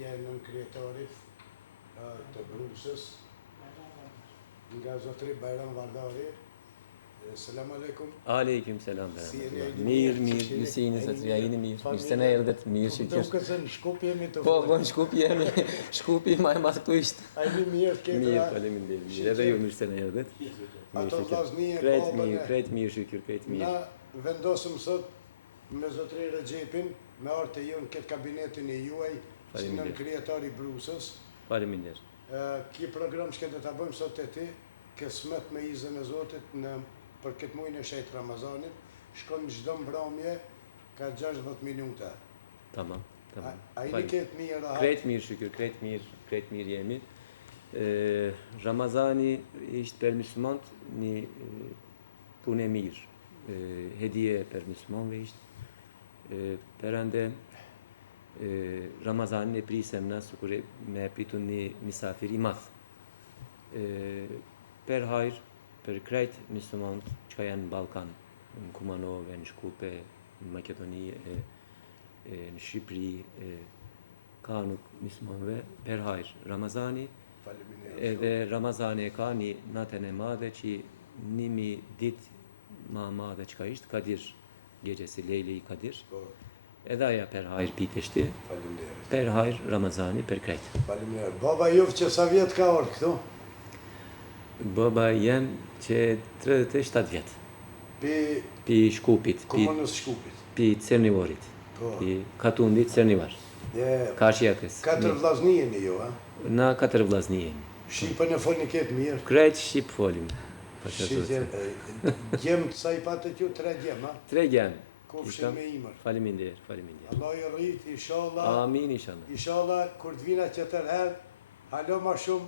cilja e nënkrijetarit të Brusës, nga zotri Bajram Vardari. Selamu alaikum. Aleikum selam. Mirë, mësini zotria, jeni mirë. Mirë se na erdhët, mirë shqiptar. Do këtë në Shkup jemi të Po, në Shkup jemi. Shkupi më e madh këtu ishte. Ai mirë këtë. Mirë, faleminderit. Mirë, edhe ju mirë se na erdhët. Ato vllaznie Krejt mirë, shqyr, krejt mirë. Na vendosëm sot me zotri Recepin, me arte ju në këtë kabinetin e juaj, si nënkrijetari i Brusës. Faleminderit. Ki program që këtë të bëjmë sot e ti, kësmet me izën e Zotit për këtë mujnë e shetë Ramazanit, shkon në gjdo mbromje ka 60 minuta. Tamam. A i një këtë mirë rahat? Krejt mirë, shqyr, krejt mirë jemi. Ramazani ishte për muslimanët një punë e mirë. Hedije për muslimanëve ishte. Perande Ramazanin e prisem na kur me pritur një misafir i madh. Për hajr, për krejt muslimanët që janë në Ballkan, në Kumanove, në Shkupe, në Maqedoni, në Shqipëri, ka nuk muslimanëve për hajr. Ramazani, edhe Ramazani e ka një natën e madhe që 1000 ditë ma madhe që ka ishtë, Kadir, gjegjesi Lejli i Kadir. Edhe aja për hajr piteshti, për hajr Ramazani për krejt. Faleminderit. Baba juve që sa vjetë ka orë këtu? Baba jem që 37 vjetë. Pi Shkupit. Komunës Shkupit. Pi Cernivorit. Pi Katundit Cernivar. Kashjakës. 4 vllazni jeni ju, a? Na 4 vllazni jemi. Shqipën e folni këtë mirë? Krejt Shqip folim. Gjem sa i patë t'ju 3 gjem, a? 3 gjem. Kofshin me imër. Faleminderit. Allah i rrit, inshallah. Amin, inshallah. Inshallah, kur të vina që tërherë, halo ma shumë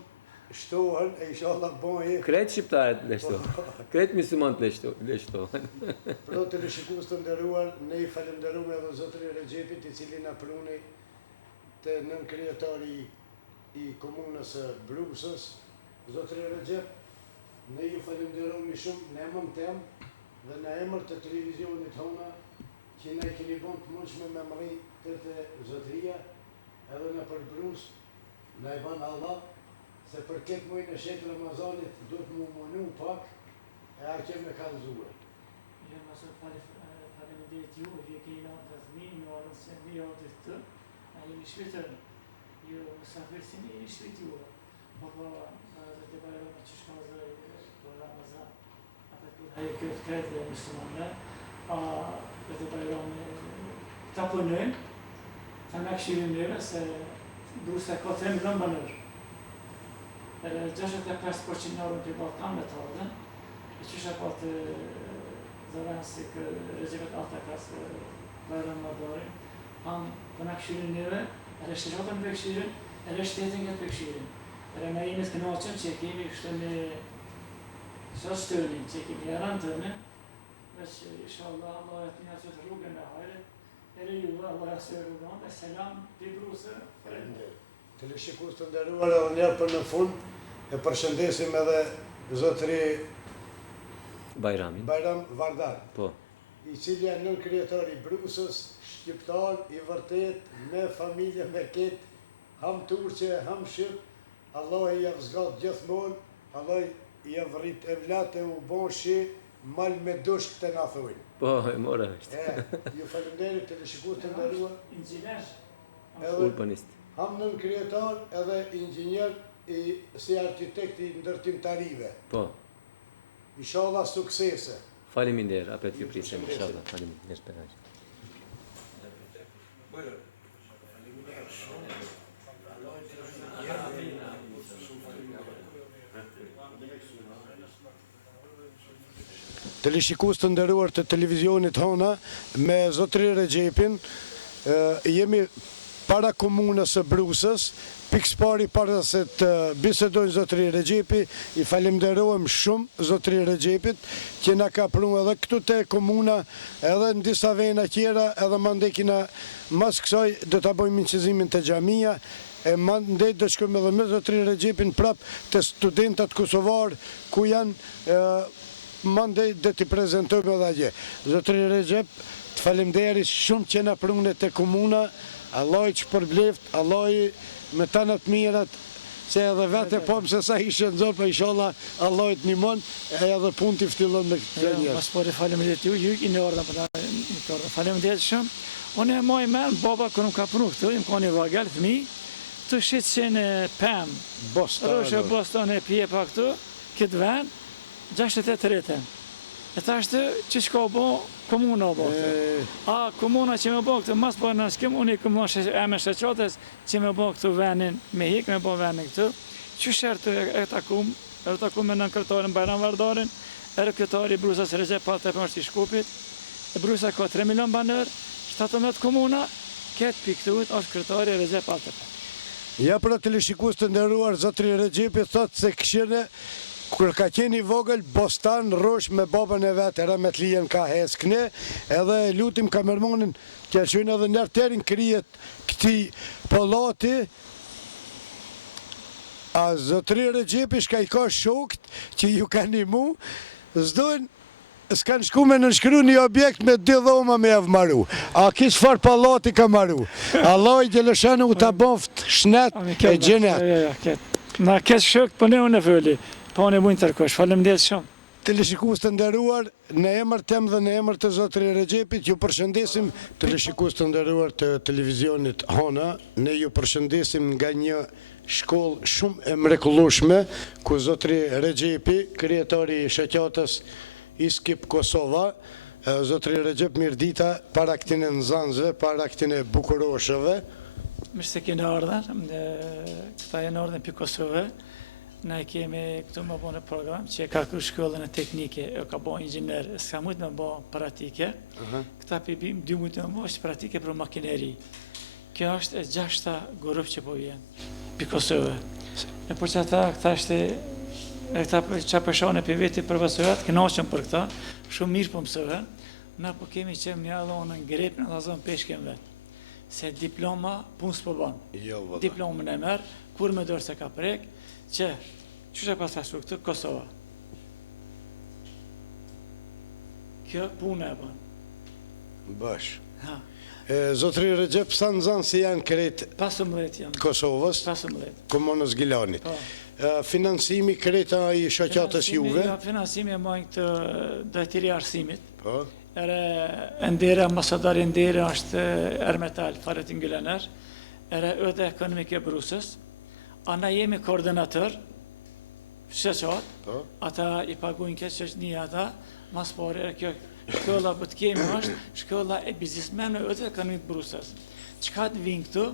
shtohen, e inshallah bojë. Krejt shqiptarët leshtohen. Krejt muslimanët leshtohen. Pro të rishikues të nderuar, ne i falenderojmë edhe zotrin Recepit, i cili na pruni të nënkrijetari i komunës së Brusës. Zotri Recep, ne ju falenderojmë shumë në emër tem dhe në emër të televizionit tona, që ne keni bon të mundshme me mëri këtë zotria, edhe në për Brusë, na i ban Allah, se për këtë mujnë e shetë Ramazanit do të mu mënu pak, e a që me kalëzue. Jo, mësë faleminderit ju, e kejna të thminë, në arën se mi atit të, a jemi shvitërën, ju mësafirësin e jemi shvitur, por dhe të bajrën që shkazë për Ramazan, apet për hajë këtë këtë dhe muslimanë, dhe të bajrën të punën, të me këshirin njëre, se Brusa ka 3 milion banër. 65% nërën për Balkan të ardhen, e qësha pa të zërën si kë Recepet Altakas Bajram Vardari, hanë të me këshirin njëre, edhe shtetën për këshirin, edhe shtetën këtë për këshirin. Edhe me jemi të kënaqën që kemi kështë me sot stërnin, që kemi jaran të me, veç inshallah Allah e të një qëtë rrugën e hajre, edhe ju Allah e së rrugën, e selam për Brusë, Të rishikues të nderuar edhe njerë për në fund, e përshëndesim edhe zotri Bajram Vardar, i cili janë nënkrijetari i Brusës, shqiptar i vërtet, me familje, me ketë, ham turqe, ham shqip, Allah i javzgat gjithmonë, Allah i javrit evlate u bon shi, mal me dush këtë na thujnë. Po, e mora është. Ju falenderit të rishikues të nderuar. Inxhinier. Urbanist. Ham nënkrijetar edhe inxhinier si arkitekt i ndërtimtarive. Po. Inshallah suksese. Faleminderit, apet ju prisim inshallah. Faleminderit për aq. Të rishikues të nderuar të televizionit tona, me zotrin Recepin, jemi para komunës së Brusës, pikëspari para se të bisedojnë zotri Recepi, i falenderojmë shumë zotri Recepit, që na ka prunu edhe këtu te komuna, edhe në disa vena tjera, edhe mandekina mas kësaj do ta bëjmë inqizimin të xhamia, e mandej do shkojmë edhe me zotri Recepin prap të studentat kosovar, ku janë mandej dhe t'i prezentojmë edhe atje. Zotri Recep, të falemderit shumë që na prune të komuna, Allah që përbleft, Allah me tanët mirat, se edhe vete pomë se sa ishe në zorë, për inshallah Allah të nimon, e edhe pun t'i ftillon me këtë njerë. Paspori faleminderit ju i në orda për ta faleminderit shumë. Unë e moj men, baba kërë më ka punu këtu, im ka një vagel, fëmi, këtu shqitë që në pëm, rëshë Boston e pjepa këtu, këtë ven, 68 rete. E ta është që shka bo, komuna bo këtu. A komuna që me bo këtu, mas po në shkim, unë i komuna e me shëqatës që me bo këtu venin, me hik me bo venin këtu, që shërë e takum me nënkërtarin Bajram Vardarin, e rëkëtari brusas Recep Palte për është i Shkupit, e brusa ka 3 milion banër, 17 komuna, këtë piktuit është kërtari Recep Palte. Ja për të lishikus të nderuar, zotri Recepi thotë se këshire, kur ka qeni vogël, Bostan rosh me babën e vetë, era me të lijen ka hes këne, edhe lutim kamermonin, që qëjnë edhe nërterin krijet këti polati, a zotri Recepi shka i ka shokt, që ju ka një mu, zdojnë, s'kanë shku me nënshkru një objekt me 2 dhoma me javë maru. A kishë farë palati ka maru. Allah i gjelëshanu u të boft shnet e gjenet. Na këtë shëkt për ne unë e fëlli, po unë e bujnë tërkosh, faleminderit shumë. Të lishikus të nderuar, në emër tem dhe në emër të zotri Recepit, ju përshëndesim të lishikus të nderuar të televizionit Hona, ne ju përshëndesim nga një shkollë shumë e mrekullueshme, ku zotri Recepi, krijetari i shoqatës Iskip Kosova, zotri Recep Mirdita, para këtine nxënësve, para këtine bukuroshëve. Mirë se keni ardhur, këta janë ardhën për Kosovë. Ne kemi këtu më bënë program që ka kërë shkollën e teknike, ka bo inxhinier, s'ka mujtë me bo praktike. Këta për 2 mujtë me bo është praktike për makineri. Kjo është e 6-ta grup që po vjenë për Kosovë. E për që këta është e këta që përshone për veti profesorat, kënaqëm për këta, shumë mirë për mësove, na po kemi që më jallonë në grep në lazon peshkem vetë. Se diploma punë s'po banë. Diplomën e merë, kur me dorë se ka prek, që që pas ashtu këtë, Kosova. Kjo punë e banë. Bash. Zotri Recep, sa nxënës si janë krejt 15 janë. Kosovës, 15. komunës Gilanit. Financimi kreta i shoqatës juve? Financimi e majnë këtë drejtiri arsimit. Ere ndere, ambasadari ndere është Ermetal, Fahrettin Gülener. Ere öde ekonomike brusës. Ana jemi koordinator, shoqat. Ata i paguajnë këtë që është një ata, mas pare kjo shkolla për të kemi është shkolla e biznismenëve öde ekonomike brusës. Qka të vinë këtu,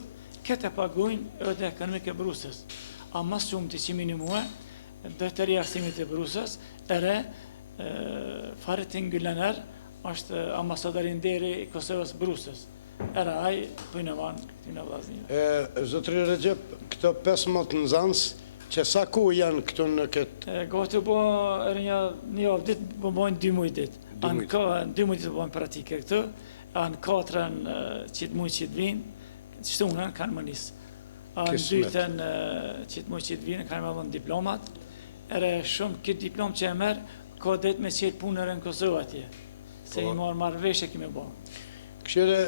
këtë e paguajnë öde ekonomike brusës. A mas shumë të qimi një muë, drejtëri arsimit e brusës, ere Fahrettin Gülener është ambasadorin deri i Kosovës brusës. Ere aj, pëjnë e vanë këtine vlaznive. Zotri Recep, këto 15 nxënës, që sa ku janë këtu në këtë? Gati bo, ere një javë ditë, bo bojnë 2 mujtë ditë. 2 mujtë ditë bojnë pratike këtu, anë 4-ën qitë mujtë qitë vinë, qëtunën kanë më nisë. Në dytën që të mujtë që të vinë, kanë me dhënë diplomat, ere shumë këtë diplom që e merë, ka dhejtë me qëtë punër në Kosovë atje, se i marrë veshë kime bo. Këshire,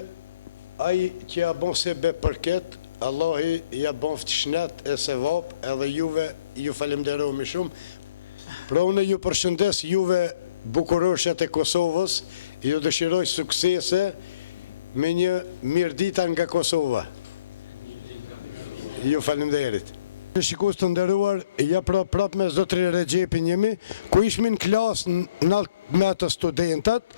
aji që ja bon se be përket, Allahi ja bon ftishnet e se vap, edhe juve ju falemderohemi shumë. Pra unë ju përshëndes juve bukuroshet e Kosovës, ju dëshiroj suksese me një mirë dita nga Kosova. Ju falemderit. Shikus të nderuar, ja prap me zotri Recepin jemi, ku ishmin klasë në me atë studentat,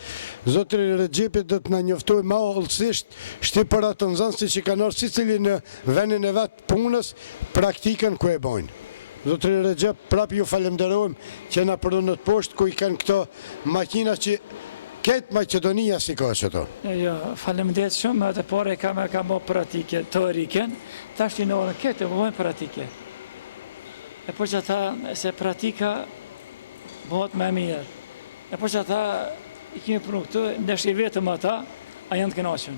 zotri Recepi dhe të në njoftoj ma ollësisht shtypër atë nxënësi që kanë orë si cili në venin e vetë punës, praktikën ku e bojnë. Zotri Recep, prap ju falemderojmë që na përdo të poshtë, ku i kanë këto makina që ketë Macedonia si ka që to? Jo, faleminderit shumë, atë pare ka bo pratike teoriken, ta është i në orën këtë, më bojnë pratike. E po që ata, se pratika bëhet me mirë. E po që ata, i kemi punu këtu, ndështë i vetëm ata, a janë të kënaqën.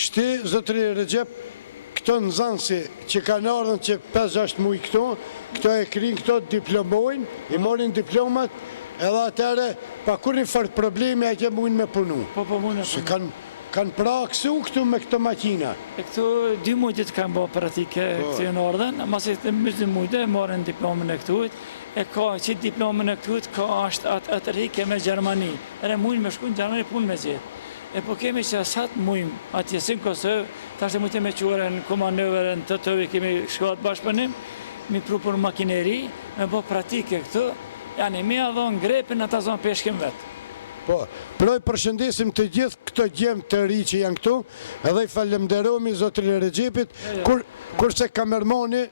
Shti, zotri Recep, këto nxënësi që kanë ardhën që 5-6 muj këto e krinë, këto diplomojnë, i morin diplomat, edhe atëre, pa kur një farë problemi a ke mujnë me punu. Po mujnë me Se punu. kanë praksu këtu me këto makina. E këtu 2 mujtit kanë bërë praktike këtu në Ardhen, masi të mës 2 mujtë marrën diplomën e këtujt, e ka që diplomën e këtujt ka është atë rike me Gjermani, e mujnë me shku në Gjermani punë me gjithë. E po kemi që asat mujmë atje si në Kosovë, tash të mujtë me qure në komandëve në të tëvi kemi shkuat bashkëpunim, mi pru për makineri, me bo praktike këtu, janë mi adhon grepin ata zonë peshkim vetë. Po, i përshëndesim të gjithë këto gjemë të ri që janë këtu, edhe i falemderomi zotrin Regjepit, kurse kamermani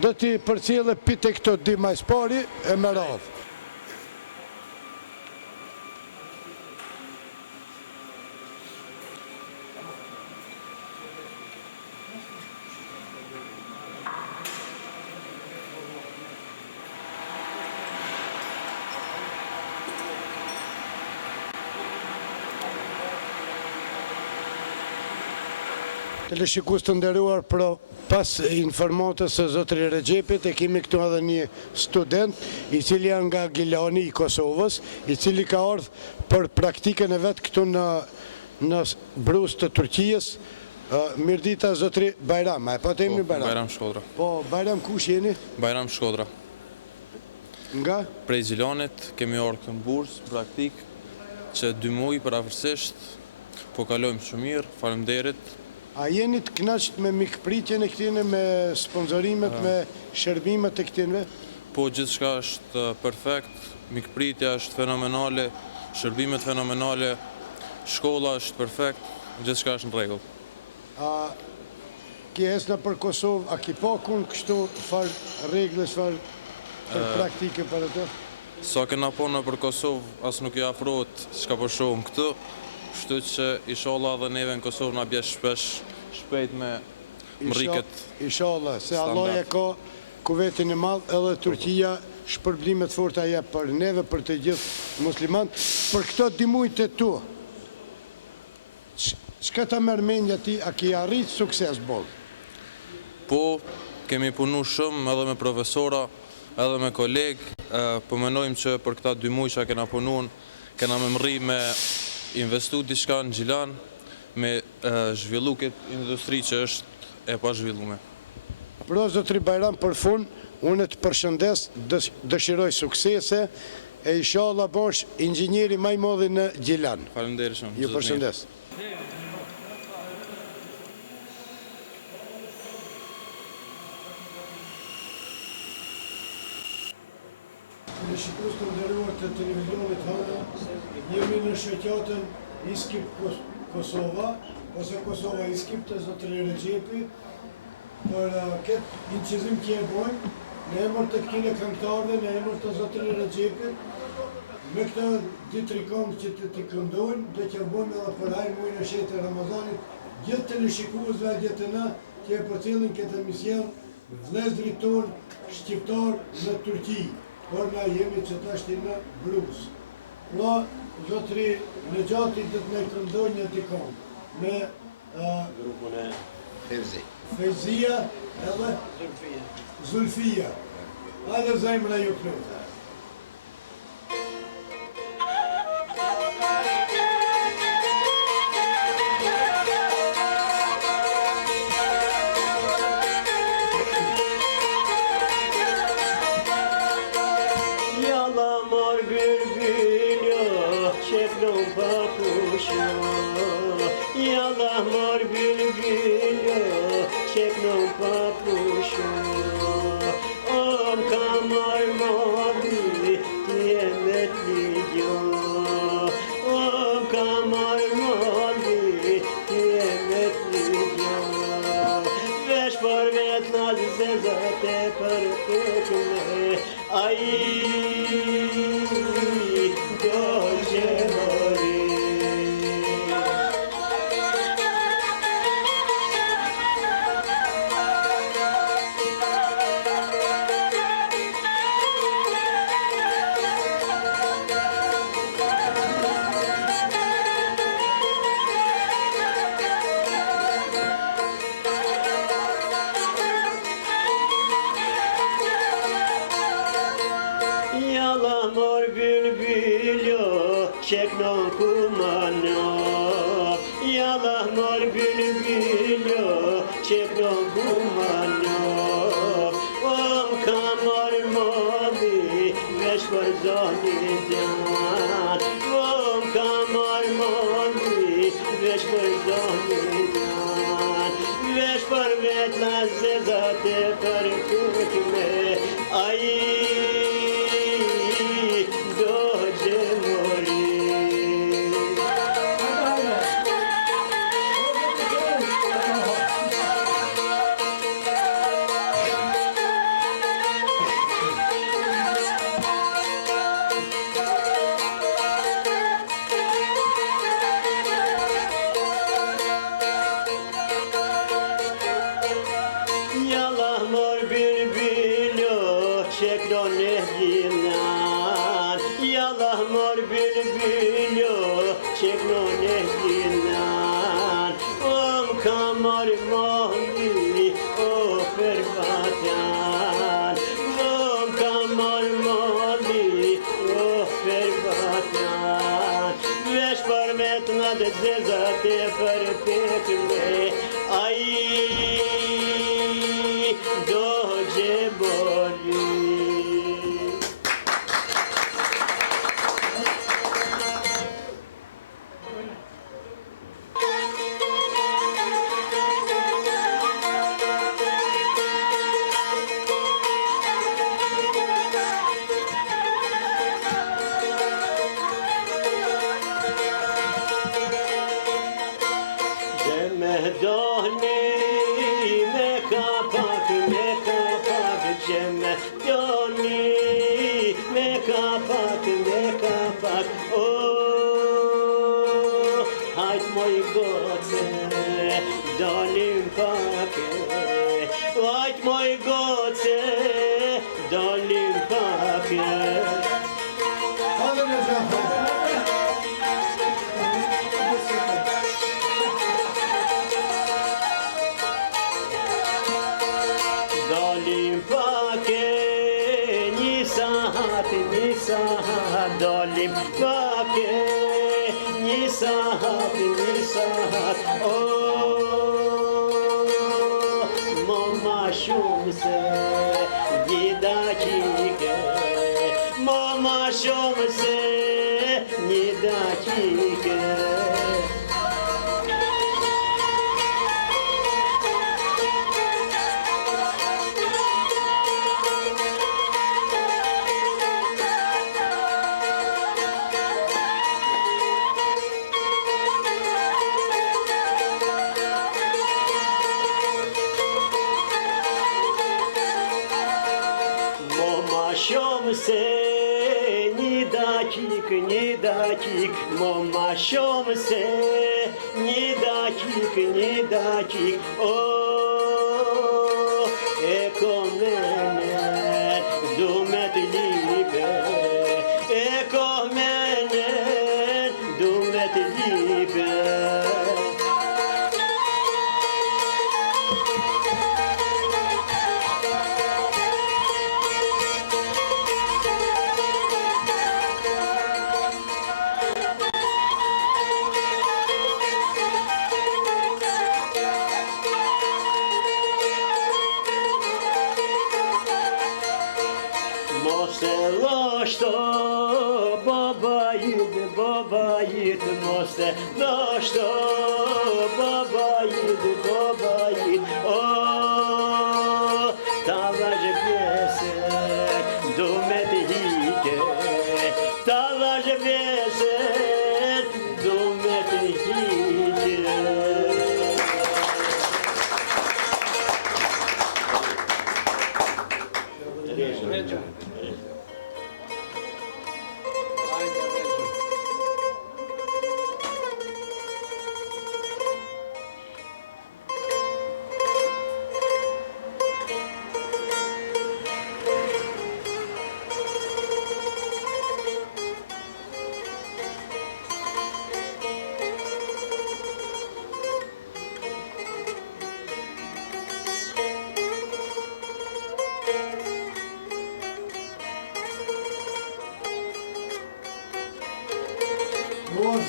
do t'i përcjellë pite këto di majspari e me radhë. Teleshikus të nderuar, pas informatës së zotri Regjepit, e kemi këtu edhe një student, i cili janë nga Gilani i Kosovës, i cili ka ardhur për praktikën e vetë këtu në brus të Turqijës. Mirdita zotri Bajram, po të emri Bajram? Bajram Shkodra. Po, Bajram kush jeni? Bajram Shkodra. Nga? Prej Gjilanit kemi ardhur këtë bursë praktik që 2 muaj përafërsisht, po kalojmë shumë mirë, faleminderit. A jeni të kënaqur me mikpritjen e këtine, me sponsorimet, me shërbimet e këtine? Po gjithçka është perfekt, mikpritja është fenomenale, shërbimet fenomenale, shkolla është perfekt, gjithçka është në rregull. A ki esna për Kosovë, a ki pa kun kështu farë reglës, farë praktike për ato? Sa kena po në për Kosovë, as nuk i afrohet çka po shohim këtu, kështu që inshallah edhe neve në Kosovë na bie shpejt me mrikët. Inshallah, se Allah e ka kuvetin e madh, edhe Turqia shpërblimet forta jep për neve, për të gjithë muslimanët, për këto dimujt e tu. Çka ta merr mendja ti, a ki arrit sukses boll? Po, kemi punu shumë edhe me profesora, edhe me kolegë, po mendojmë që për këta 2 muaj që kena punun, kena me mri me investu diçka në Gjilan, me zhvillu këtë industri që është e pa zhvillume. Pro, zotri Bajram, për fund, unë të përshëndes, dëshiroj suksese, e inshallah bosh inxhinieri më i madh në Gjilan. Faleminderit shumë. Ju përshëndes. Në shikus të nderuar të televizionit hëna, jemi në shoqatën Iskip Kosova, ose Kosova Iskip të zotri Regjepi, për këtë incizim që e bojmë, në emër të këtine këngëtarëve, në emër të zotri Regjepit, me këta 2-3 këngë që të këndojnë, dhe që bojmë edhe për hajë mujnë e shetë e Ramazanit, gjithë të në shikuesve, gjithë të na, që e përcjellin këtë emision, vëllezërit tonë shqiptar në Turqi, por na jemi që ta shti në Brus. Pra, zotri në gjati dhe të me këndojnë një të këngë, me grupun e Fevzi. Fevzia edhe Zulfia. Hajde zemra ju plot. Yalamar bülbül çeknom pakuşa. Yalamar bülbül çeknom pakuşa. Om kamar mavi diyemetli ya. Om kamar mavi diyemetli ya. Vesh për vet naz zezat e për këtëme. Ay doje mori. Yalamor bülbül çekno kumano. mor bülbülü çekno gumano kamar mavi veş var zahidyan kamar mavi veş var zahidyan veş var vetmez zate per kutme ay doje mori Mama şomse ni dakik o ekomene dumet libe ekomene dumet libe babayid moste doshto babayid o talaj pese dumet hike talaj pese dumet hike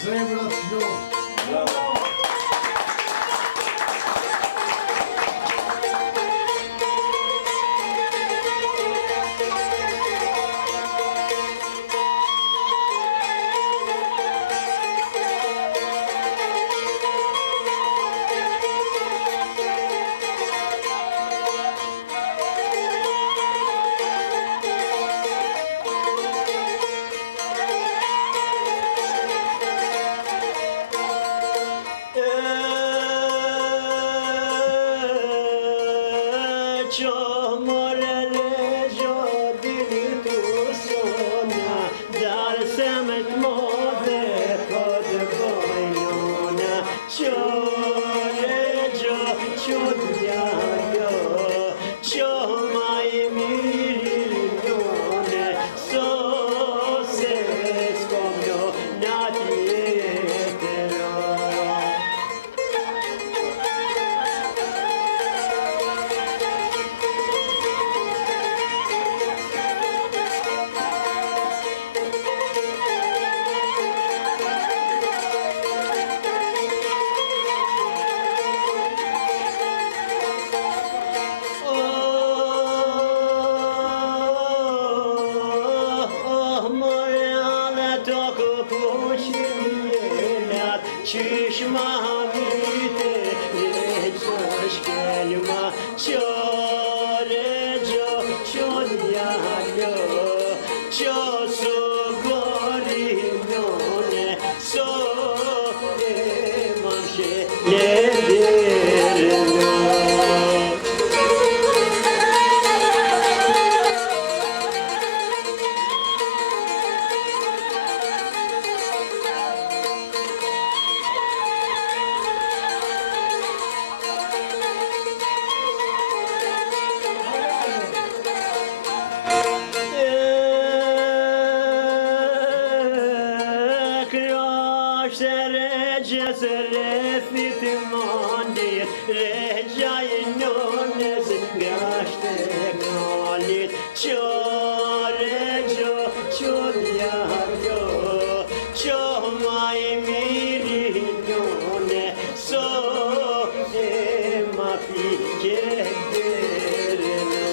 Zemrat, no. morele gjodini tu sona, dar semet mode kod bojnona, qore gjo qodja jo, qo maj miri njone, so se skomno nati etero. Qysh ma vite, e qësh kelma, qore gjo, qodja jo, qo su gori njone, so e mamshe lederno. Regjes refit mandit, regja I nones grashte kalit, qo regjo qodja jo, qo maj miri none, so e ma pike derno.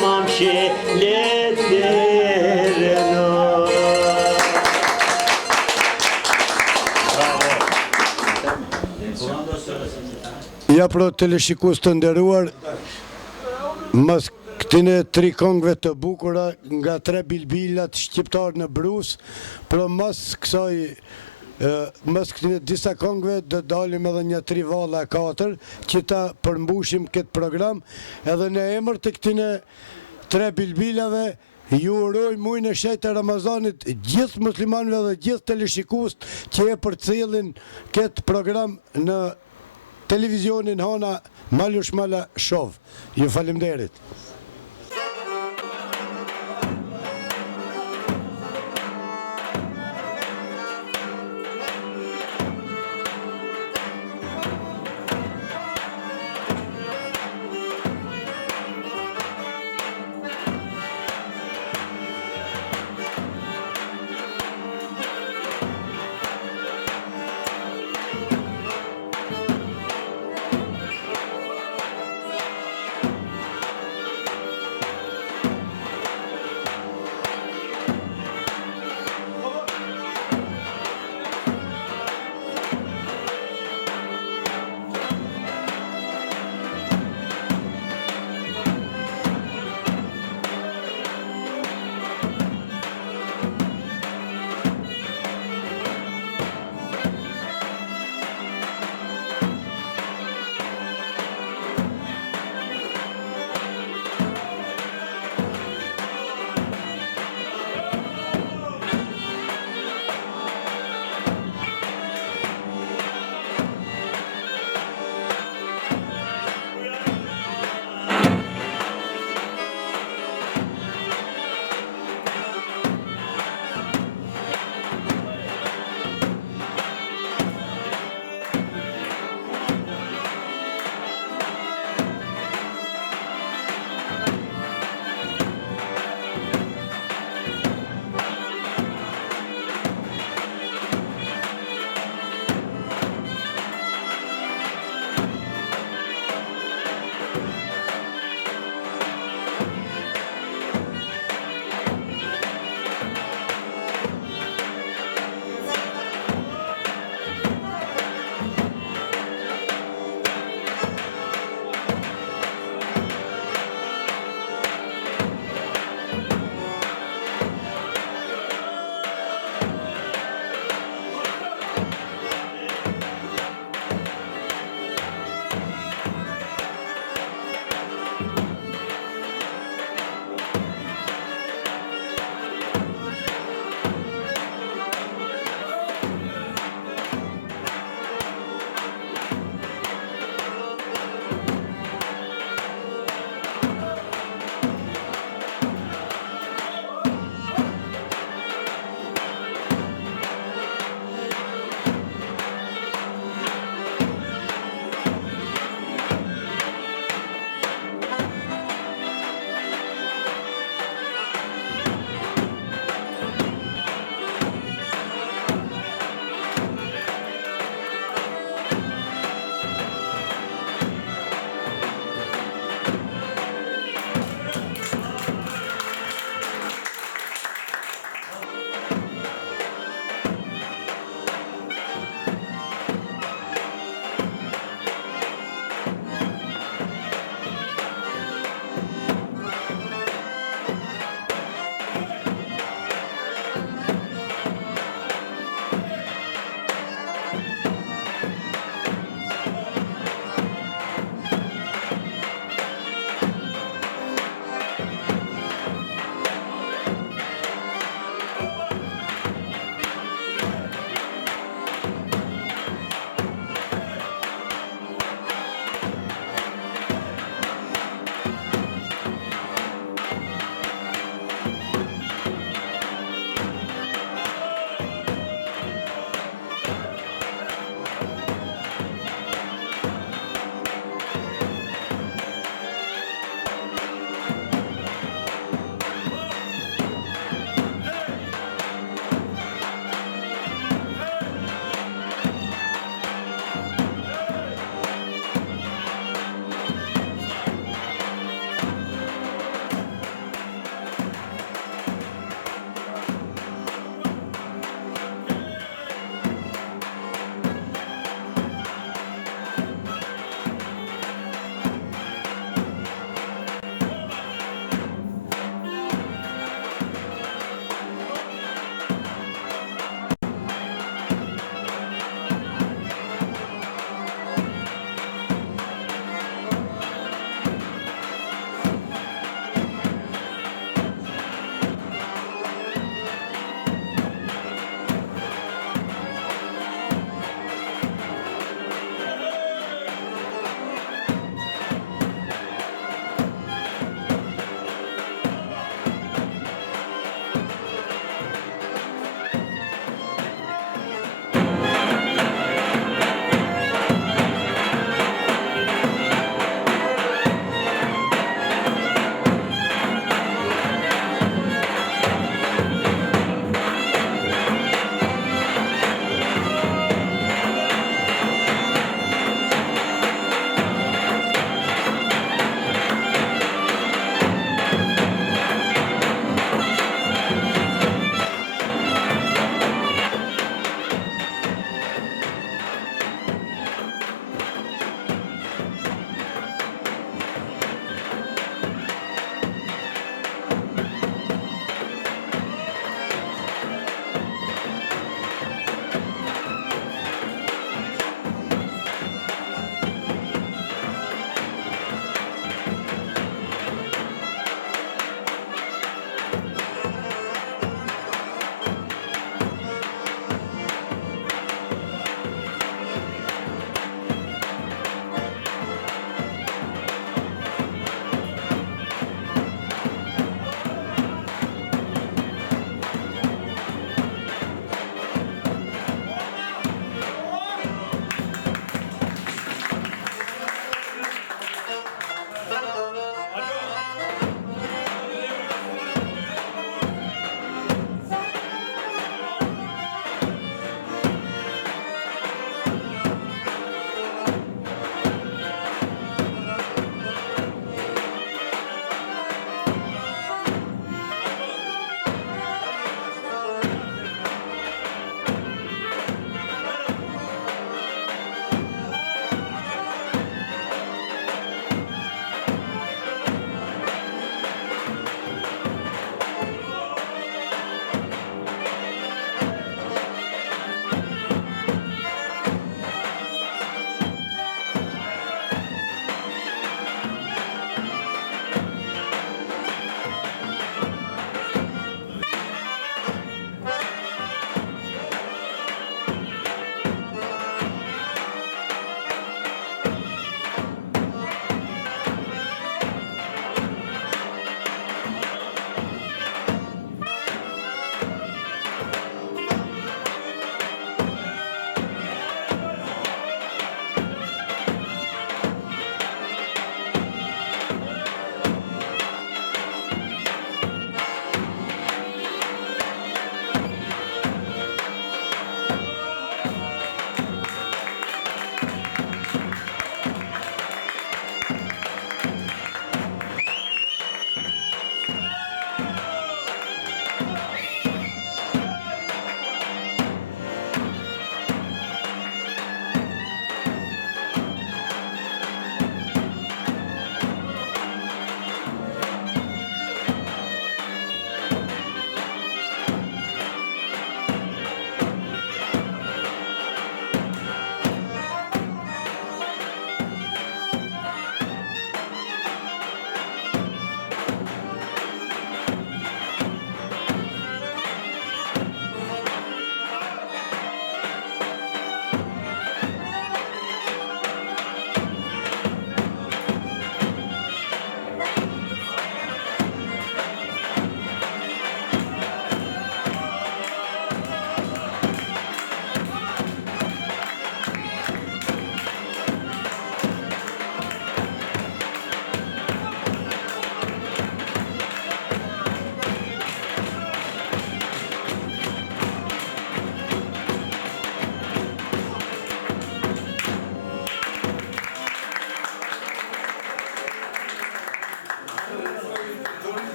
Mamshe lederno. Ja pro teleshikus të nderuar, mas këtine 3 këngëve të bukura nga 3 bilbilat shqiptar në Brus, pro mas këtine disa këngëve dhe dalim edhe një 3 valla 4 që ta përmbushim këtë program, edhe në emër të këtine 3 bilbilave ju uroj mujnë e shejtë e Ramazanit gjithë muslimanëve dhe gjithë teleshikust që e përcjellin këtë program në televizionin Hana Malushmala Shov. Ju faleminderit.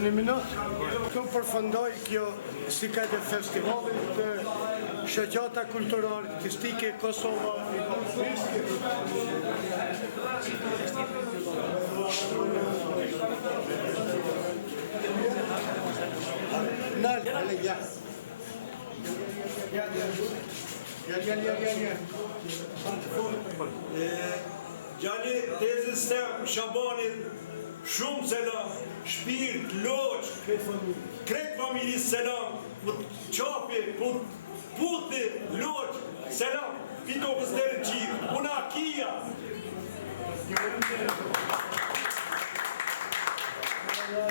Një minutë. Këtu përfundoi kjo si ka të festivalit të shoqata kulturale artistike Kosova. Gjani tezës të Shabanit, shumë selam, shpirt, loq, kretë familjes selam, qapi, puti, loq, selam, pito këstërën qirë, una kia.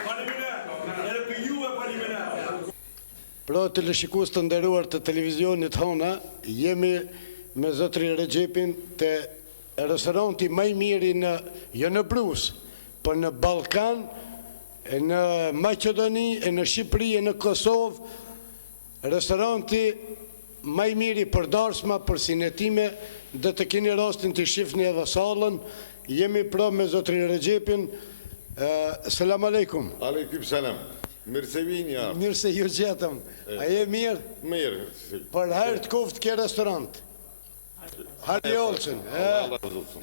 Faleminderit, edhe për juve faleminderit. Pra të lëshikus të nderuar të televizionit hona, jemi me zotri Regjepin të restoranti më i miri jo në Brus, por në Ballkan, në Maqedoni, në Shqipëri, në Kosovë, restoranti më i miri për darsma, për sinetime, dhe të keni rastin të shifni edhe sallën, jemi pra me zotri Regjepin. Selam aleikum. Aleikum selam. Mirë se vini ja. Mirë se ju gjetëm. A je mirë? Mirë. Për herë të koft ke restorant. Hadi olsun.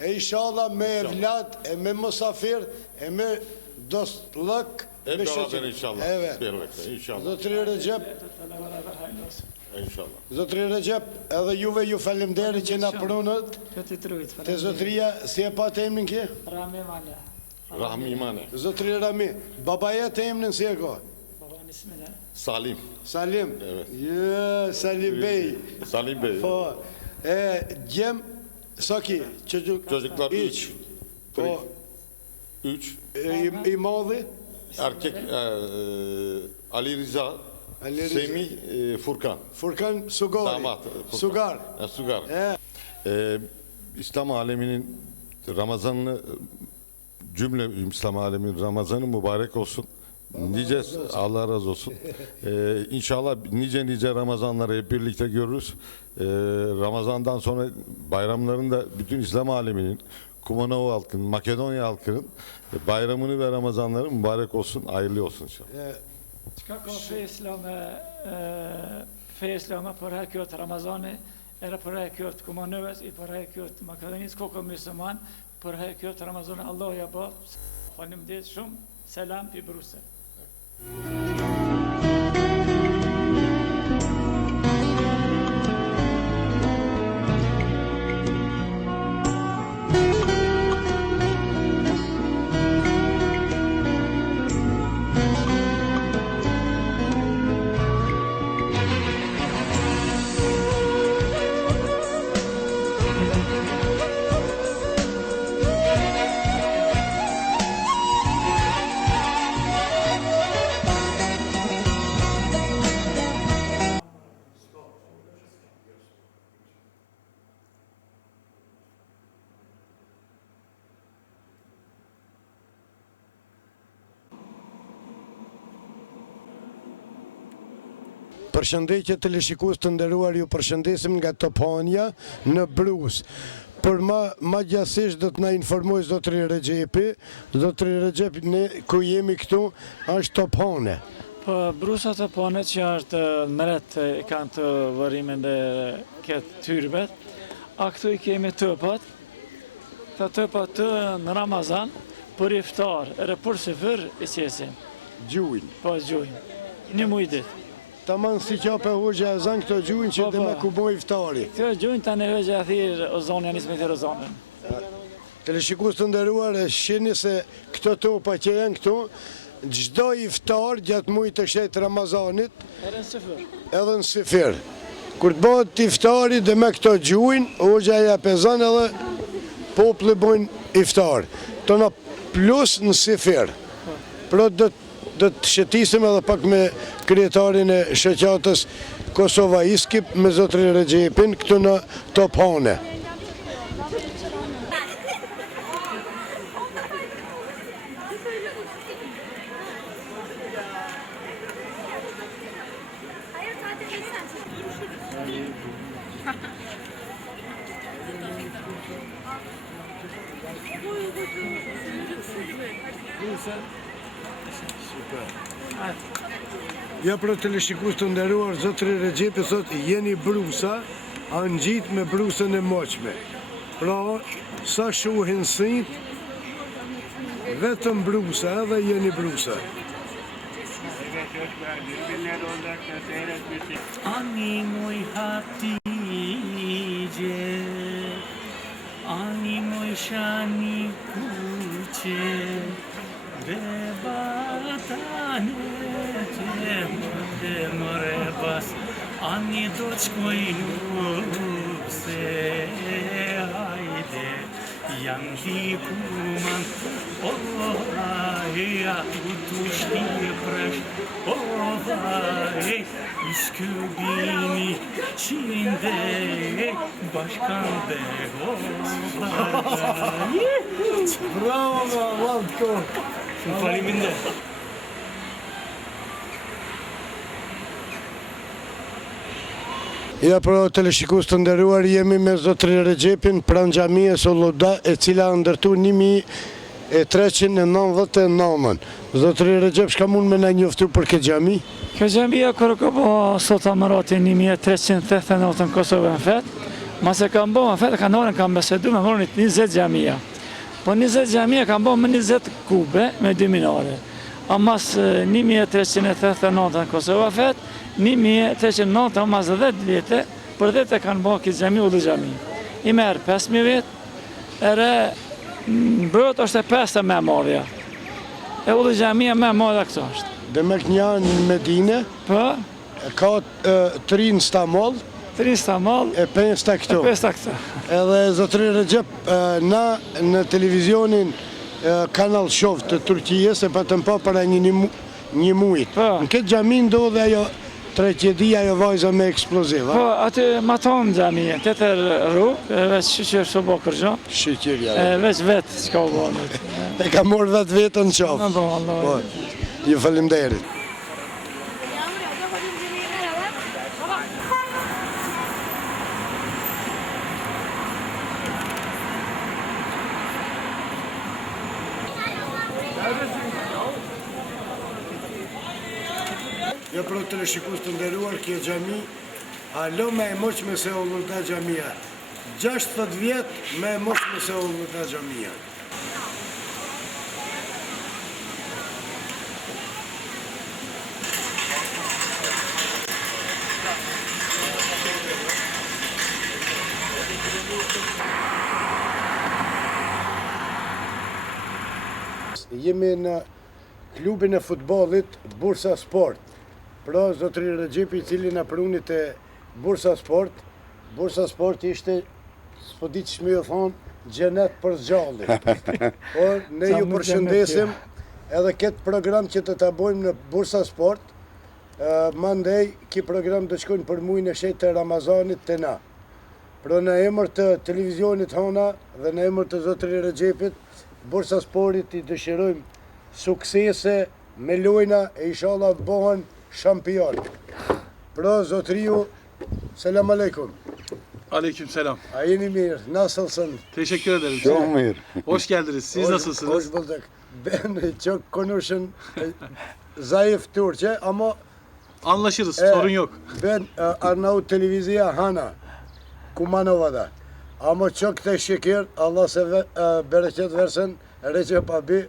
E inshallah me evlat, e me musafir, e me dostluk, E me beraber inşallah. Evet. Birlikte inşallah. Zotri Recep, İnşallah. Zotri Recep, edhe juve ju falemderit që na prunët. Këtë trujt, Te zotria, si e pa të emnin kje? Rami Mane. Rahmi imane. Zotri Rami, babaja të emnin si e ka? Baba ismine. Salim. Salim. Evet. Je, Salim Bey. Salim Bey. Po, gjem, sa ki? Çocuklar İç. Po, 3. i madhi? Erkek Ali Rıza, Ali Rıza. Semih, Furkan. Furkan Sugari. Damat. Furkan. Sugar. Sugar. İslam aleminin Ramazan'ını cümle İslam aleminin Ramazan'ı mübarek olsun. Nice Allah razı olsun. İnşallah nice Ramazanları hep birlikte görürüz. Ramazan'dan sonra bayramların da bütün İslam aleminin, Kumanova halkının, Makedonya halkının bayramını ve Ramazanları mübarek olsun, hayırlı olsun inşallah. Çka ka fe islame për her kjo të Ramazani, edhe për her kjo të Kumanëves, i për her kjo të Makedonisë, koko musliman, për her kjo të Ramazani, Allah ja ba, faleminderit shumë, selam pi Bruse. Përshëndetje teleshikus të nderuar, ju përshëndesim nga Topania në Brus. Për ma gjasisht do të na informoj zotri Regjepi. Zotri Regjepi, ne ku jemi këtu është Topane. Po Brusa Topane që është meret kanë të vërimin dhe këtë tyrbet, a këtu i kemi tëpat, të tëpat të në Ramazan, për iftar, edhe për sifër i qesim. Gjuin. Po gjujnë, një mujdit. Taman si qape hoxha e zan këto gjuin që dhe me kuboj iftari. Kjo gjujnë të në hoxha e thirë ozonja, nisë me thirë ozonën. Teleshikus të nderuar, e shini se këto topa që janë këtu, gjdo iftar gjatë mujtë të shetë Ramazanit, Edhe në sifër. edhe në sifir. Kur të bëhet iftari dhe me këto gjuin, hoxha ja pezan edhe popli bojnë iftar. Tona plus në sifir. Pro do të shëtisim edhe pak me kryetarin e shoqatës Kosova Iskip me zotrin Regjepin këtu në Topane. Ja për të teleshikus të nderuar, zotëri Rexhepi thot jeni brusa, a ngjit me brusën e moqme. Pra, sa shuhin sinjt, vetëm brusa edhe jeni brusa. Ani moj Hatice, ani moj Shani kuqe, bebatane te mëre bas, ani do të shkoj nuse, hajde, janë hikuman, ja u të shqipresh, iskubini qinde, bashkan bego, Bravo, Valdko! Faleminderit. Ja për teleshikus të nderuar, jemi me zotëri Rexhepin pranë xhamisë Ulluda, e cila ndërtu 1399. Zotëri Rexhep, shka mund me na njoftu për këtë xhami? Kjo xhamia kur ka bo sot amaratin 1389 në Kosovë në fet, mase ka bo në fet, kanë orën kam besedu me morën 20 xhamia. Po 20 xhamia kanë bo me 20 kube, me 2 minare. A mas 1389 në Kosovë në fet, 1390 mas 10 vjetë, për 10 kanë bo këtë xhami Ullu xhami. I merë 5.000 vjetë, ere në bërët është e 5 me marja. E Ullu xhamia me marja këto është. Dhe me kënja në Medine, Po, ka 3 në Stamol, 3 Stamol, e 5 të këto. 5 këto. Edhe zotëri Rexhep, na në televizionin Kanal Show të Turqijës, e patëm pa para një mujt. Po. Në këtë xhami ndodhe ajo tragjedia, ajo vajza me eksploziv. Po, aty maton xhamia, tetër rrugë, veç shqyqër së bo kërgjo, Shqyqyrja. veç vetë s'ka u bo. E ka morë vetë vetën Në qafë. do, Allah. Po, ju faleminderit. Ja për teleshikus të nderuar, kjo xhami, alo me e moqme se Ulluda xhamia. 60 vjetë me e moqme se Ulluda xhamia. Jemi në klubin e futbollit Bursa Sport. Pra, zotëri Rexhepi, i cili na prunit e Bursa Sport. Bursa Sport ishte, s'po di ç'më ju thon, xhenet për zgjallit. Por ne ju përshëndesim edhe këtë program që të ta bojmë në Bursa Sport. Mandej, ki program do shkojnë për muajin e shetë të Ramazanit të na. Pra në emër të televizionit hona dhe në emër të zotëri Rexhepit, Bursa Sportit i dëshirojmë suksese me lojna e inshallah bëhen shampion. Pra zotëriu, selam aleikum. Aleyküm selam. A jeni mirë, nasılsın? Teşekkür ederim. Çok mühür. Hoş geldiniz. Siz nasılsınız? Hoş bulduk. Ben çok konuşun zayıf Türkçe ama Anlaşırız. Sorun yok. ben Arnavut Televizya Hana, Kumanova'da. Ama çok teşekkür, Allah size bereket versin. Recep abi,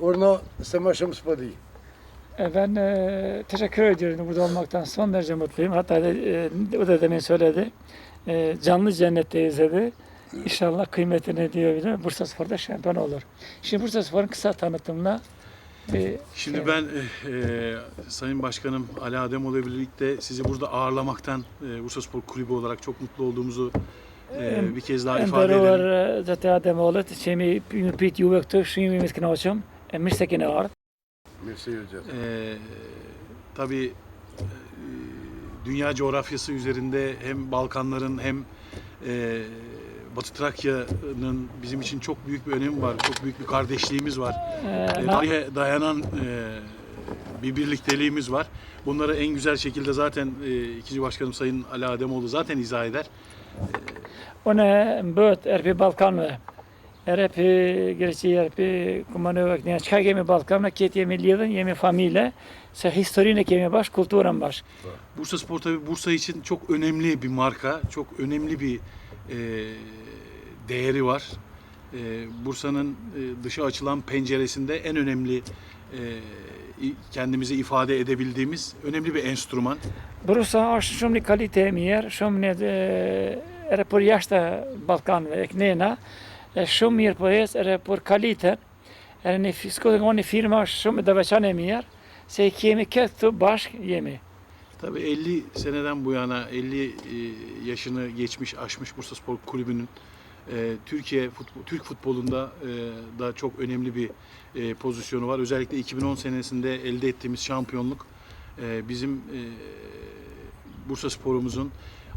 urno se më shumë s'po di. Ben teşekkür ediyorum burada olmaktan son derece mutluyum. Hatta o da demin söyledi. Canlı cennetteyiz dedi. İnşallah kıymetini diyebilir. Bursa Spor'da şampiyon olur. Şimdi Bursa Spor'un kısa tanıtımla Şimdi ben Sayın Başkanım Ali Ademoğlu ile birlikte sizi burada ağırlamaktan Bursa Spor Kulübü olarak çok mutlu olduğumuzu bir kez daha ifade edelim. nderuar zoti Ademoğlu, që jemi më prit juve këtu, shumë të kënaqur. Mirë se keni ardhur. Merci hocam. Tabii dünya coğrafyası üzerinde hem Balkanların hem Batı Trakya'nın bizim için çok büyük bir önemi var. Çok büyük bir kardeşliğimiz var. Tarihe dayanan bir birlikteliğimiz var. Bunları en güzel şekilde zaten ikinci başkanım Sayın Ali Ademoğlu zaten izah eder. Unë mbët erpi Ballkanëve. Ere për Greqia, për Kumanova, kënja, qka kemi Ballkanë, këtë jemi lidhën, jemi familje, se historinë kemi bashkë, kulturën bashkë. Bursa Spor tabii Bursa için çok önemli bir marka, çok önemli bir değeri var. Bursa'nın dışa açılan penceresinde en önemli kendimizi ifade edebildiğimiz önemli bir enstrüman. Bursa është shumë një kalite e mirë, shumë një edhe për jashtë Ballkanëve, e kënena, e shumë mirë për ecë, edhe për kaliten, edhe një firma është shumë dhe veçan e mirë, se kemi këtë bashkë jemi. Tabii 50 seneden bu yana 50 yaşını geçmiş aşmış Bursaspor Kulübü'nün Türk futbolunda da çok önemli bir pozisyonu var. Özellikle 2010 senesinde elde ettiğimiz şampiyonluk bizim Bursaspor'umuzun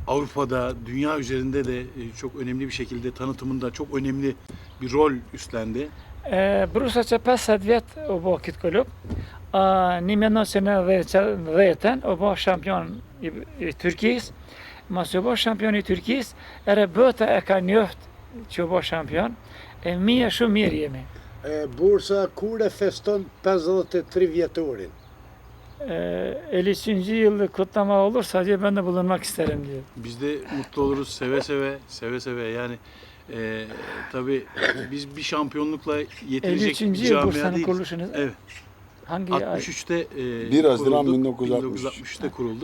Avrupa'da, dünya üzerinde de çok önemli bir şekilde tanıtımında çok önemli bir rol üstlendi. Bursa që 50 vjet u bo këtë klub, 1990 u bo şampiyon i Türkisë, mas u bo şampiyon i Türkisë, ere bëta e ka njoft që u bo şampiyon, e mija shumë mirë jemi. Bursa kur e feston 53 vjetorin? 53. yılı kutlama olursa diye ben de bulunmak isterim diyor. Biz de mutlu oluruz seve seve yani tabii biz bir şampiyonlukla 53. yetirecek bir yıl camia Bursa'nın değiliz. kuruluşunu. Evet. Hangi ay? 63'te 1 Haziran kurulduk. 1963. 1963'te kurulduk.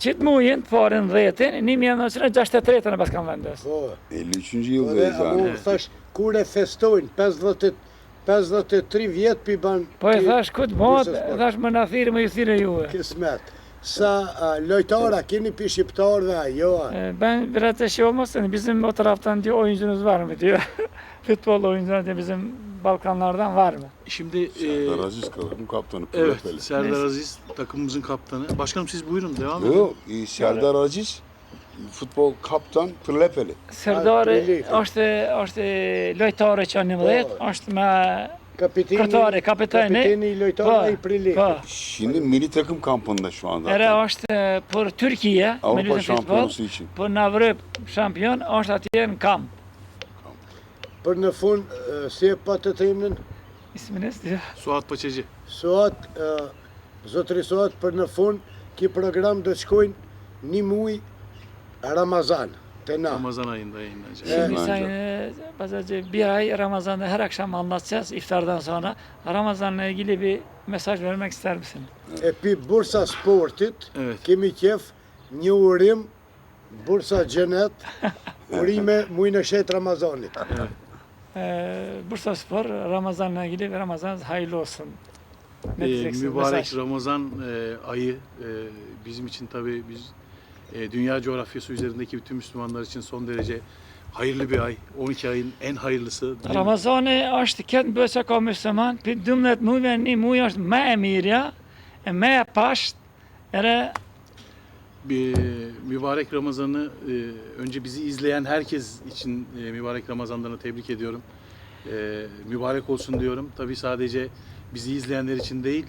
Qitë mujin, parën 10-in, 1963 në Bashkanvendos. Po. 53. Po yıldayız dhe, yani. amu thash, kur e festojnë 53 vjet pi ban Po e thash, këtë mod, Bursaspor. thash më na thirë, më ju thirë juve. Kismet. Sa lojtara keni pi shqiptarve, jo? Ben biraz da şey olmasın, bizim o taraftan diyor oyuncunuz var mı diyor. Futbol oyuncuları diyor bizim Balkanlardan var mı? Şimdi Serdar Aziz takım kaptanı. evet Pırlepeli. Serdar Neyse. Aziz takımımızın kaptanı. Başkanım siz buyurun devam edin. Yok, Serdar Aziz futbol kaptan Pırlepeli. Serdari Prili. është lojtare që 11, është me Kapiteni kapiteni i lojtarëve i Prili. Po. Şimdi milli takım kampında şu anda. Ere është për Türkiye, Avrupa me lutën futbol, şampiyonası için. për në Evropë şampion, është atje në kamp. Për në fund, si e pa të temnin, İsminiz diyor. Suat Paçacı. Suat, zotri Suat, për në fund, ki program do të shkojnë një muj Ramazan, të na. Ramazan ayında yayınlanacak. Şimdi sen Bence. bazıcı bir ay Ramazan'da her akşam anlatacağız iftardan sonra. Ramazan'la ilgili bir mesaj vermek ister misin? E pi Bursa Sportit, Evet. kemi qef një urim, Bursa Gjenet, urime mujnë e shetë Ramazanit. Bursaspor Ramazan'la ilgili ve Ramazan hayırlı olsun. Ne diyeceksin? Mübarek Mesaj. Ramazan ayı bizim için tabii biz dünya coğrafyası üzerindeki bütün Müslümanlar için son derece hayırlı bir ay. 12 ayın en hayırlısı. Ramazani është këtë bëhet që ka musliman, për 12 mujve një muj është më e mirja, e më e pashtë, ere Mübarek Ramazan'ı önce bizi izleyen herkes için mübarek Ramazanlarını tebrik ediyorum. Mübarek olsun diyorum. Tabii sadece bizi izleyenler için değil,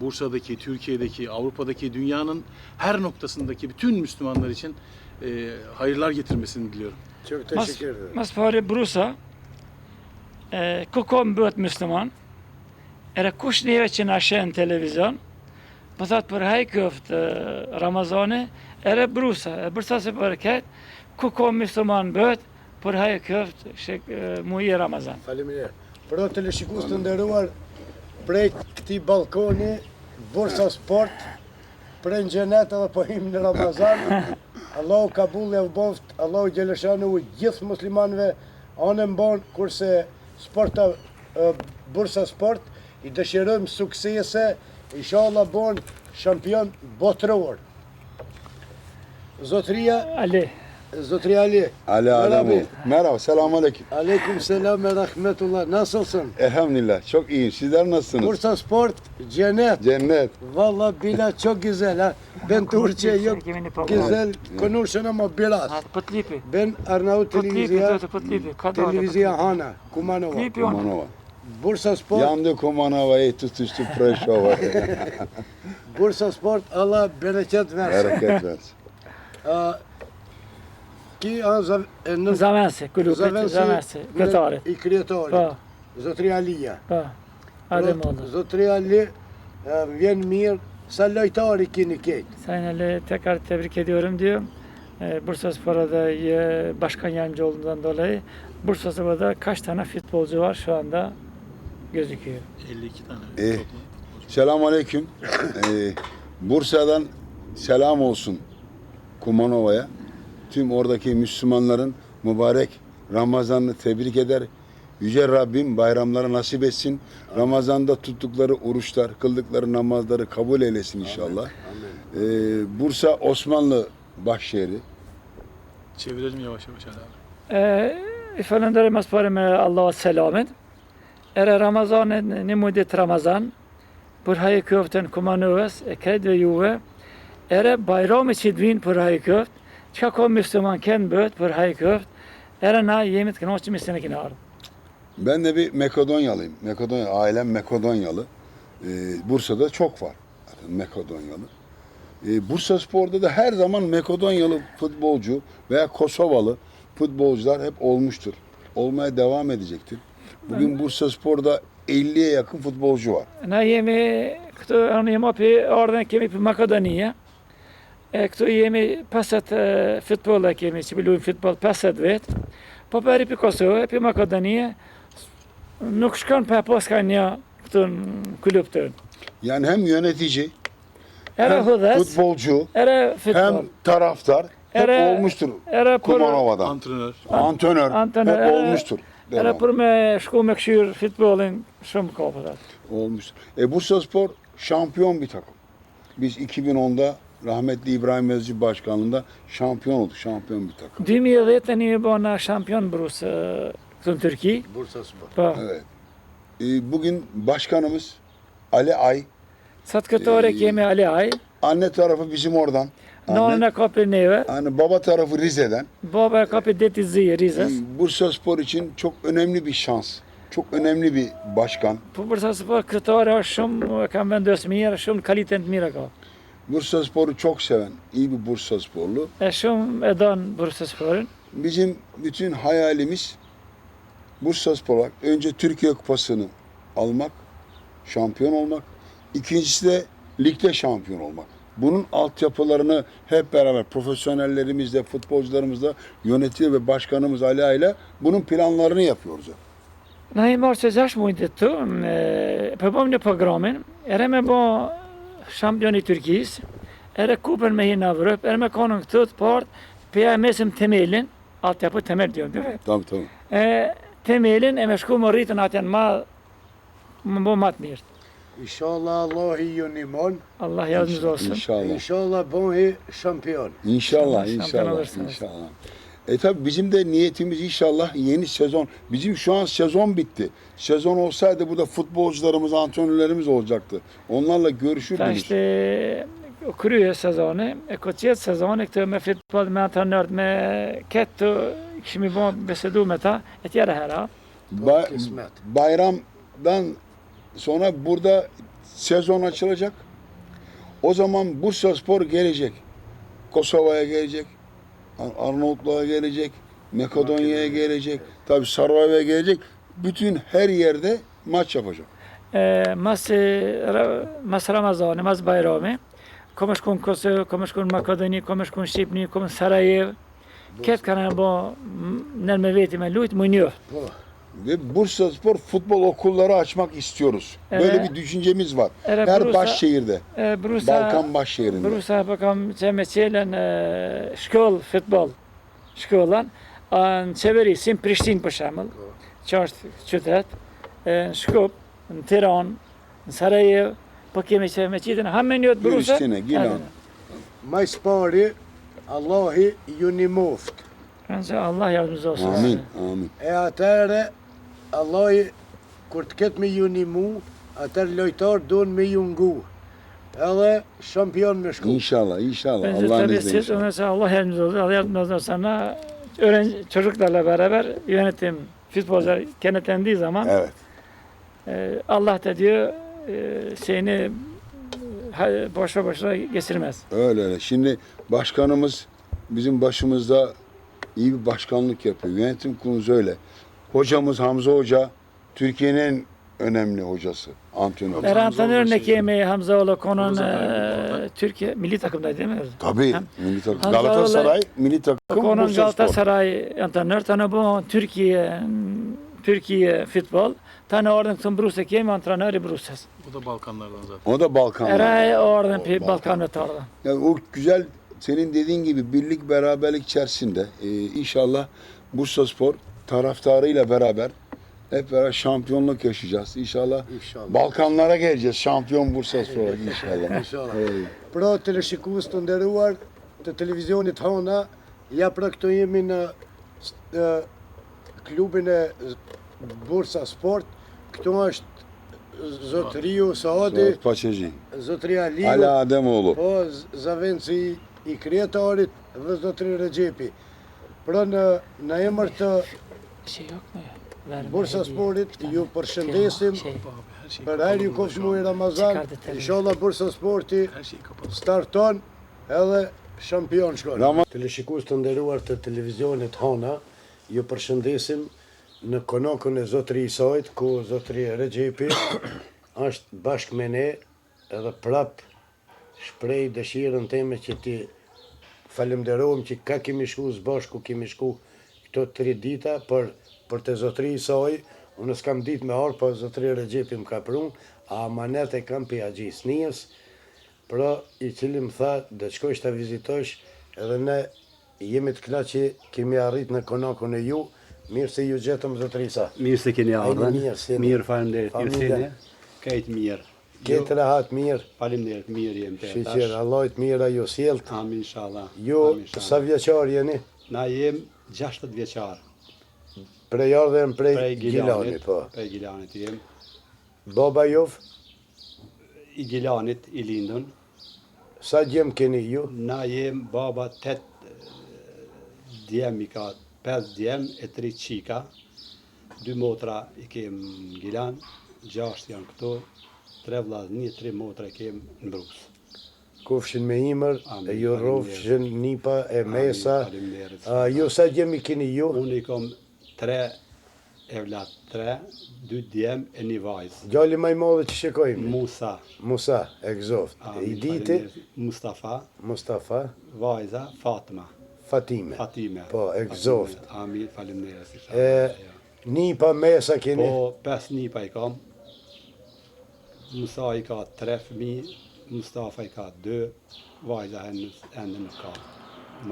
Bursa'daki, Türkiye'deki, Avrupa'daki, dünyanın her noktasındaki bütün Müslümanlar için hayırlar getirmesini diliyorum. Çok teşekkür ederim. mas pari Brusa, ku ka mbët musliman, ere kush neve që na shen televizyon, po thot për haj këft Ramazani, ere Brusa, Bursa se për këtë, ku ka musliman bët, për haj këft muji Ramazan. Faleminderit. Për o teleshikues të nderuar, prej këtij balkoni, Bursa Sport, prej në xhenet edhe po him në Ramazan. Allahu kabul e boft, Allahu gjeleshanu gjithë muslimanëve anën bon, kurse sporta Bursa Sport i dëshirojmë suksese, inshallah bon shampion botëror. Zotria Ali. Ali. Ali Ademo. Merhaba. Merhaba, selamun aleyküm. Aleyküm selam ve rahmetullah. Nasılsın? Elhamdülillah, çok iyiyim. Sizler nasılsınız? Bursa Sport, cennet. Cennet. Valla bila çok güzel ha. Ben Türkçe yok güzel konuşun ama biraz. Atë për t'lipi. Ben Arnavut Për t'lipi, televizya, të për t'lipi. Ka dalë. televizya Hana, Kumanova. Klipi on. Kumanova. Bursa Sport, Yandı Kumanova'yı tutuştu Preşova. Bursa Sport Allah bereket versin. Bereket versin. Ki në Zavensi, kulupit, Zavensi, kryetarit. I kryetarit. Po, Zotria Alia. po. Hajde mollë. Zotria Ali vjen mirë. Sa lojtari kini ketë? Sayın Ali, tekrar tebrik ediyorum diyor. Bursaspor'a da başkan yardımcılığından dolayı Bursaspor'da kaç tane futbolcu var şu anda gözüküyor. 52 tane. Selamun Aleyküm. Bursa'dan selam olsun Kumanova'ya. Tüm oradaki Müslümanların mübarek Ramazan'ını tebrik eder. Yüce Rabbim bayramları nasip etsin. Ramazan'da tuttukları oruçlar, kıldıkları namazları kabul eylesin inşallah. Bursa Osmanlı başşehri. Çevirelim yavaş yavaş Ali abi. İfadem Masparım Allah'a selamet. Era Ramazan ne müddet Ramazan. Burhayı köften Kumanovas, eked ve yuve. Era bayram için din burhayı köft. Çako Müslüman ken böt burhayı köft. Era na yemet kenoçi misenekin ağır. Ben de bir Makedonyalıyım. Ailem Makedonyalı. Bursa'da çok var Makedonyalı. Bursaspor'da da her zaman Makedonyalı futbolcu veya Kosovalı futbolcular hep olmuştur. Olmaya devam edecektir. Bugün Bursaspor'da 50'ye yakın futbolcu var. Na jemi këtu jemi pi ardhen kemi për Makedonia. Këtu jemi 50 futbolla kemi që luajmë futboll 50 vet. Po për për Kosovë, për Makedonia nuk shkon pa pas ka një këtu në kulüp tonë. Yani hem yönetici, Era hem hudhes, futbolcu, era futbol. hem taraftar hep Era- olmuştur Era për Kumanova'dan. Antrenör. Antrenör Antrenör, hep olmuştur. era Devam. për me shku me këshyr futbollin shumë kopët. Olmuştur. Bursaspor şampiyon bir takım. Biz 2010'da rahmetli İbrahim Yazıcı başkanlığında şampiyon olduk. Şampiyon bir takım. 2010 tani bëna şampion Brus këtu në Turki. Bursaspor. Po. Evet. Bugün başkanımız Ali Ay. Sot këtë ore kemi Ali Aj. Anne tarafı bizim oradan. Nonën e ka për neve. Hani baba tarafı Rize'den. Baba e ka për deti zi, Rizës. Bursaspor için çok önemli bir şans. Çok önemli bir başkan. Po Bursaspor kryetari është shumë, e kam vendosur mirë, shumë kalitet të mira ka. Bursaspor'u çok seven, iyi bir Bursasporlu. Shumë e don Bursasporin. Bizim bütün hayalimiz Bursaspor olarak önce Türkiye Kupası'nı almak, şampiyon olmak. İkincisi de ligde şampiyon olmak. Bunun altyapılarını hep beraber profesyonellerimizle, futbolcularımızla, yönetici ve başkanımız Ali Ay'la bunun planlarını yapıyoruz. Na i marrë që 6 mujtë të përbëm një programin, ere me bo shampioni Turkisë, ere kupën me hinë Evropë, ere me konën këtu të partë, pëja mesim temelin, atë apo temel diyon, dhe. Tabii tabii. Temelin e me shku më rritën atën më bo matë mirë. İnşallah Allah ju nimon. Allah yardımcı olsun. İnşallah. İnşallah bëhi şampiyon. İnşallah, Şampiyon inşallah, olursunuz. inşallah. Tabii bizim de niyetimiz inşallah yeni sezon. Bizim şu an sezon bitti. Sezon olsaydı burada futbolcularımız, antrenörlerimiz olacaktı. Onlarla Ta görüşürdünüz. ishte krye sezoni, e ko qetë sezoni këtë me futboll, me antrenört, me këtë kishim i bon besedu me ta, e tjera hera. Ba- Kısmet. bayramdan sonra burada sezon açılacak. O zaman Bursaspor gelecek. Kosova'ya gelecek. Arnavutluğa gelecek. Makedonya'ya gelecek. Tabii Sarayba'ya gelecek. Bütün her yerde maç yapacak. Mas Ramazani, mas Bayrami, kom shku në Kosovë, kom shku në Makedoni, kom shku në Shqipni, kom në Sarajevo. Këtë kanë bo nërë me veti me lujt, më njoh. Ve Bursaspor futbol okulları açmak istiyoruz. Böyle Evet. bir düşüncemiz var. Evet, Her Bursa- başşehirde. Brusa, Balkan başşehrinde. Brusa po kam që me qelen shkollë futbol, shkollan, në qeveri, si në Prishtinë për shemëll, që është qytet, në Shkup, në Tiranë, në Sarajevo, po kemi që me qitën hamenjot Brusa. Prishtinë, Gilan. Majs pari, Allahi ju nimoft. Që Allah yardımcı olsun. Amin. Amin. Atëre, Allahi, kur të ketë me ju nimu, atër lojtar don me ju ngu. Edhe şampiyon me shku. İnşallah, inşallah. Bence Allah'ın tabii izniyle. siz mesela Allah yardımcı olsun. Allah yardımcı olsun sana. Çocuklarla beraber yönetim, futbolcular kenetlendiği zaman Evet. Allah da diyor seni boşa boşuna geçirmez. Öyle öyle. Şimdi başkanımız bizim başımızda iyi bir başkanlık yapıyor. Yönetim kurulu öyle. Hocamız Hamza Hoca Türkiye'nin en önemli hocası, antrenör. Era antrenör ne kemi Hamzaoğlu konun Türkiye milli takımda değil mi? Tabii, milli takım. Galatasaray milli takım, Konun Bursaspor. Galatasaray antrenör tanı bu Türkiye futbol. Tanı oradan tüm Bursa kemi antrenörü Bursa. Bu da Balkanlardan zaten. O da Balkanlar. Era oradan Balkan'da tarla. Yani o güzel, senin dediğin gibi birlik beraberlik içerisinde inşallah Bursaspor taraftarıyla beraber hep beraber şampiyonluk yaşayacağız. İnşallah, Balkanlara geleceğiz. Şampiyon Bursaspor inşallah. Pra teleshikues të nderuar të televizionit Hona, ja pra këto jemi në klubin e Bursa Sport. Këtu është zotëriu Saadi, Paçacı. zotëria Liu, Ali Ademoğlu. po zavenci i kretarit dhe zotëri Rexhepi. Pra në emër të Şey yok mu? Bursa Sportit ju përshëndesim për hajri i kohës muaj Ramazan. Inshallah Bursa Sporti Her şeyi kapalı. starton edhe shampion shkon. Teleshikues të nderuar të televizionit Hona, ju përshëndesim në konokën e zotëri Isait, ku zotëri Rexhepi është bashkë me ne edhe prap shprej dëshirën teme që ti falemderohem që ka kemi shku zbashku, kemi shku këto 3 dita për të zotëri Isai. Unë s'kam ditë me arë, po zotëri Rexhepi më ka prun, a amanet e kam për Haxhi Snijës, pra i cili më tha dhe qkojsh të vizitosh, edhe ne jemi të kënaqur që kemi arrit në konakun e ju. Mirë se ju gjetëm zotëri Isa. Mirë se keni ardhën. Mirë, faleminderit. Ju Familja. seni? Kajt mirë. Ketë rahat mirë, Faleminderit, mirë jem të shiqer, Allahit mira ju sjelt. Amin inshallah. Ju Amin, inshallah. sa vjeqar jeni? Na jem 60 vjeçar. Prej ardhen prej Prej Gilani, Gilanit. po. Prej Gilanit jem. Baba juv, I Gilanit i lindun. sa gjem keni ju? Na jem baba 8 djem i ka 5 djem e 3 qika. 2 motra i kem në Gilan, 6 janë këto, 3 vllazni, 3 motra i kem në Brus. Kofshin me imër, Amin, e ju rofshin nipa e mesa. faleminderit. Ju sa gjemi keni ju? Unë i kom 3 evlat, 3, 2 djem e 1 vajzë. Gjalli maj madhe që shikojmë? Musa, Musa, e gëzoft. amin, I diti, faleminderit. Mustafa, Mustafa, vajza, Fatma, Fatime. Fatime. Po, e gëzoft. Amin, faleminderit. E, inshallah, ja. nipa mesa keni? Po, 5 nipa i kam. Musa i ka 3 fëmijë, Mustafa i ka 2, vajza ende nuk ka.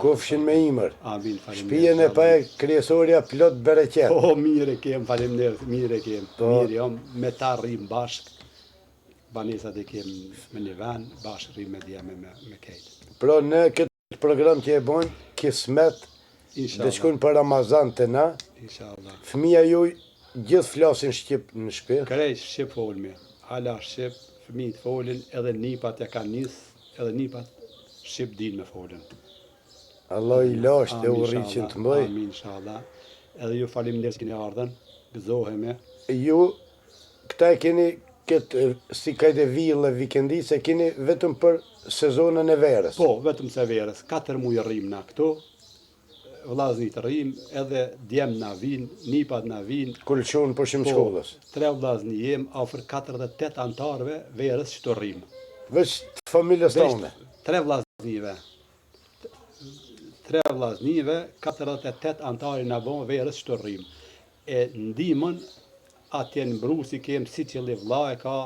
Kofshin me imër. Amin, faleminderit. Shpijen e pa e kryesorja plot bereqet. Po, mirë e kem, faleminderit, mirë e kem. Po. Mirë jam, me ta rrim bashk. Banesat e kem me një ven, bashk rrim me djeme me kejt. Pra në këtë program që e bojnë, kismet, dhe Inshallah, shkojnë për Ramazan të na, inshallah. fëmija ju gjithë flasin Shqip në shpi. Krejt Shqip folmi, hala Shqip, fëmijët folin, edhe nipat ja kanë nis, edhe nipat Shqip din me folin. Allah i lasht e Amin, urriqin inshallah, të mbëj. Amin, inshallah. Edhe ju faleminderit që keni ardhen, gëzohemi. Ju, këta e keni këtë, si kajtë villë e vikendisë, e keni vetëm për sezonën e verës. Po, vetëm se verës, 4 muaj rrim na këtu, vllaznit rrim, edhe djem na vin, nipat na vin. Kulqon për shimë shkollës. 3 vllazni jem, afër 48 antarëve verës që të rrim. Veç të familjes tonë. 3 vllaznive. 3 vllaznive, 48 antarë na bën verës që të rrim. E ndihmën atje në Brusi kem si cili vlla e ka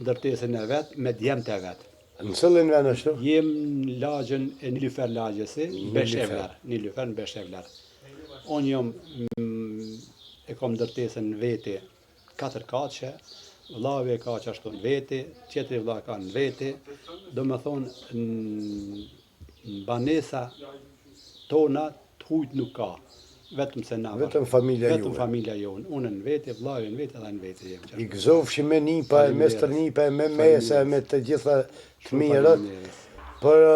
ndërtesën e vet me djemt e vet. Në cëllin ven ashtu? Jem në lagjën e Nilüfer lagjësi, Beshevler, Nilüfer në Beshevler. Unë jam e kam ndërtesën në veti 4 kaqe, vllavi e ka që ashtu në veti, tjetri vlla ka në veti, do me thonë në banesa tona të hujt nuk ka, vetëm se na. Vetëm familja Vetëm juve. familja jonë, unë në veti, vllavi në veti edhe në veti jem. I gëzofshi me nipa, e me stërnipa, e me mesa, e me të gjitha të mirët. Për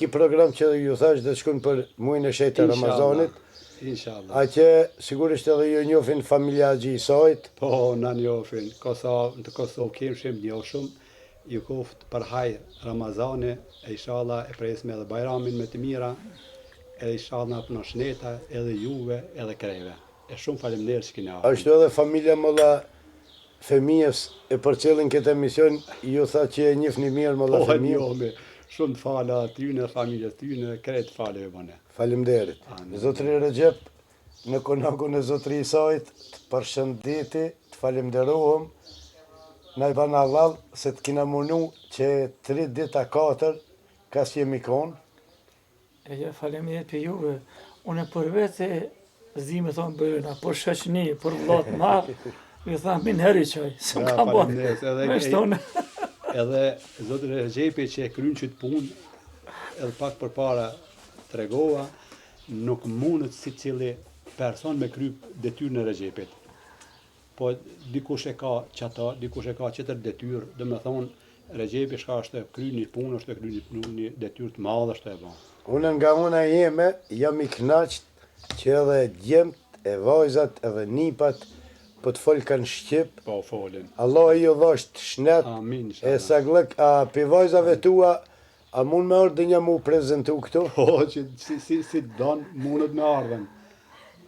ki program që ju thash dhe shkun për muajin e shejtë të Ramazanit, Inshallah. a që sigurisht edhe ju njofin familja Haxhi Isait. Po, na njofin. Në Kosovë kemë shumë njohshëm, ju koft për hajë Ramazani, e inshallah e presme edhe Bajramin me të mira, edhe inshallah na punon shneta, edhe juve, edhe krejve. E shumë faleminderit që keni ardhur. Ashtu edhe familja mëlla fëmijës e për cilën këtë emision, ju tha që e njihni mirë mëlla fëmijë. Shumë të fala atyne, familjes tyne, krejt fale e bëne. Faleminderit. Zotri Recep, në konakun e zotri Isait, të përshëndeti, të falemderohem, na i bana Allah se të kina munu që 3 dita 4 kas jemi konë. E faleminderit për juve. Unë për vete zi me thonë bëjna, për shëqni, për vllatë marë, ju thamë minë heri qaj, se më kam bërë, me shtonë. Edhe zotri Recepi që e krynë qëtë punë, edhe pak për para tregova, nuk mundet si cili person me kry detyrën e Recepit. Po dikush e ka qata, dikush e ka qëtër detyrë, dhe me thonë, Recepi shka është e kry një punë, është e kry një detyrë të madhe, është e ba. Unë nga una jeme, jam i knaqët që edhe djemt, e vajzat, edhe nipat, po të folë kanë Shqip. Po folin. Allah i ju dhosht shnet, Amin. e sa glëk, a për vajzave tua, a mund me ardhë një mu prezentu këtu? Po, që si donë, mundet me ardhen.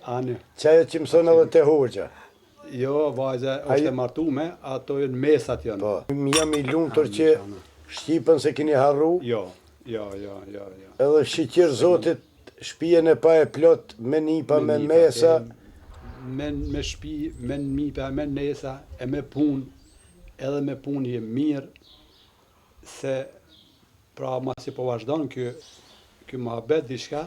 Ani. Qajo që mëson edhe të hoxha. Jo, vajza është e martume, ato e në mesat janë. Po, jam i lumtur që Shqipën se kini harru. Jo. Edhe shqyqir Zotit, shpijen e pa e plot, me nipa, me mesa. Me shpi, me nipa, me nesa, e me punë, edhe me punë je mirë, se pra ma si po vazhdon kjo muhabet diçka,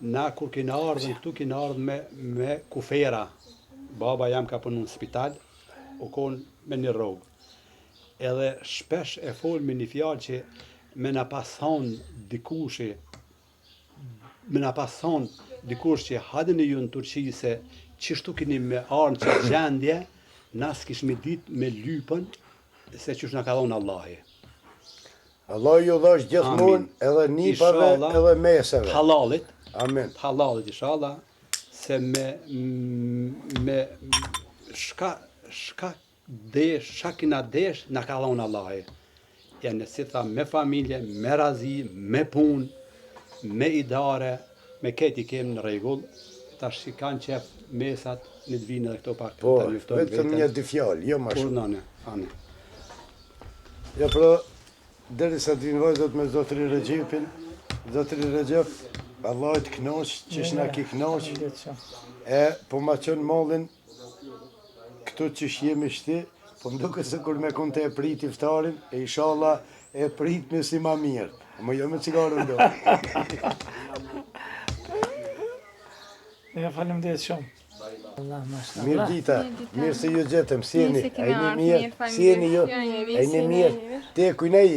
na kur kina ardhën, këtu kina ardhën me kufera. Baba jam ka punu në spital, u konë me një rogë. Edhe shpesh e folë me një fjallë që me na pason dikushi, që hadën e ju në Turqi se qështu kini me arnë që gjendje, na s'kishmi dit me lypën se qështu na ka dhonë Allahi. Allah ju dhash gjithmonë edhe nipave edhe meseve. Halalit. Amin. Halalit inshallah, se me shka kina desh na ka dhonë Allahi. Janë si tha me familje, me razi, me punë, me idare, me keti kemë në regull, tash që kanë qef mesat, në të vinë edhe këto pak Po, të njëftojnë vetëm një dy fjallë, jo ma shumë. Por nane, ane. Ja pra, deri sa të vinë vajzat me Zotri Recepin, Zotri Recep, Allah të knoq, që shna ki knoq, e po ma qënë mollin, këtu që jemi shti, po më duke se kur me kun të e prit iftarin, e inshallah e prit me si ma mirë. Më jo me cigarën do. Ja faleminderit shumë. Allah mashallah. Mirë dita, mirë se ju gjetëm, sjeni, a i një mirë, sjeni ju, a i një mirë. Te kujna i?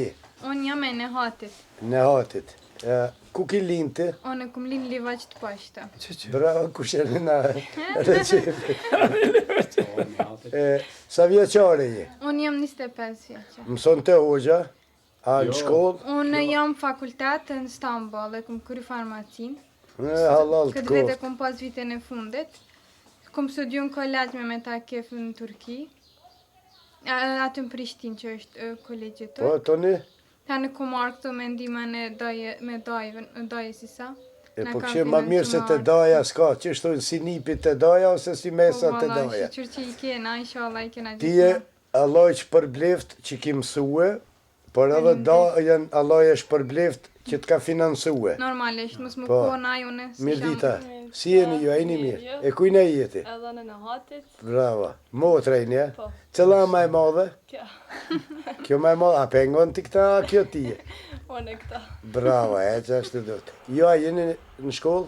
Unë jam e Nehatit. Nehatit. Ku ki linte? Unë kum lind Livaç të Pashta. Bravo, ku shërë na Recepi. Sa vjeqare je? Unë jam 25 vjeqare. Mëson të hoxha? A në shkollë? Unë jam fakultet në Stamboll, e kum kry farmacin. Halal të Këtë vete kum pas vitën e fundit. Kum studiu në kolegj me Metakef në Turki. Atë në Prishtinë që është kolegjit të. Po, toni? Ta në kum marrë këto me ndihmën e daje sisa. E po kështë ma mirë se të daja s'ka, që shtojnë si nipit të daja ose si mesat të daja. Po, valla, që i kena, inshallah i kena gjitha. Tije, Allah që përbleft që ki mësue, por edhe dajen Allah është përbleft që të ka finansue. Normalisht, mos më kona jone. Mirë dita, si jeni ju, a jeni mirë? E kujna i jeti? Edhe në Nehatit. Brava, motra i një? Po. Cëla ma e madhe? Kjo. Kjo ma e madhe, a pengon t'i këta, a kjo tije? Unë e këta. Brava, e që ashtë të dhëtë. Jo, a jeni në shkollë?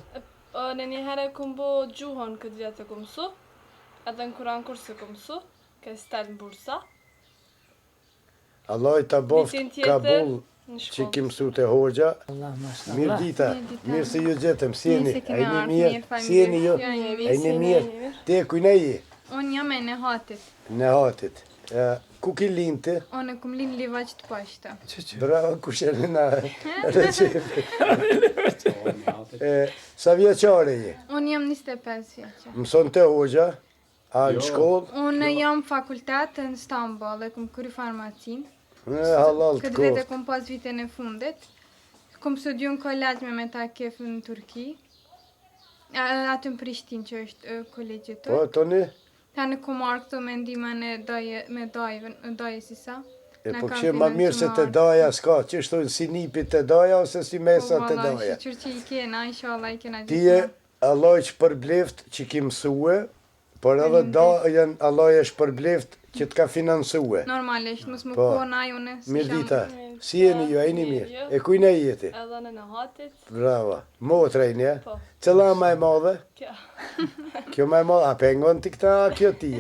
Në një herë kum bo gjuhën këtë vjetë e kum su, edhe në kuran kurse kum su, ke stel në bursa. Allah i ta boft Kabul që ki mësu të hoxha. Mirë dita, mirë se ju gjetëm, sjeni, a i një mirë, sjeni ju, a i një mirë. Te kujna i? Unë jam e Nehatit. Nehatit. Ku ki linte? Unë kum lind Livaç të Pashta. Bravo, ku shërë na Recepi. Sa vjeqare je? Unë jam 25 vjeqare. Mëson të hoxha? A në shkollë? Unë jam fakultet në Stamboll, e kum kry farmacin. Halal të Këtë vete kum pas vitën e fundit. kom studiu në kolegj me Metakef në Turki. Aty në Prishtinë që është kolegji Po, tërë. toni? Tani ku marrë këtu me ndihmën e daje si sa. Po këshë ma mirë se të daja s'ka, që shtojnë si nipit të daja ose si mesat të daja. Po, shqyqyr që i kena, inshallah i kena Ti e Allah që përbleft që ki mësue, por edhe dajen Allah e shpërbleft që të ka finansue. Normalisht, mos më kona jone. Mirë dita, si jeni ju, e një mirë? E kujna jeti? Edhe në Nahatit. Brava. Motra i një? Po. Cëla ma e madhe? Kjo. Kjo ma e madhe? A pengon t'i këta, a kjo ti?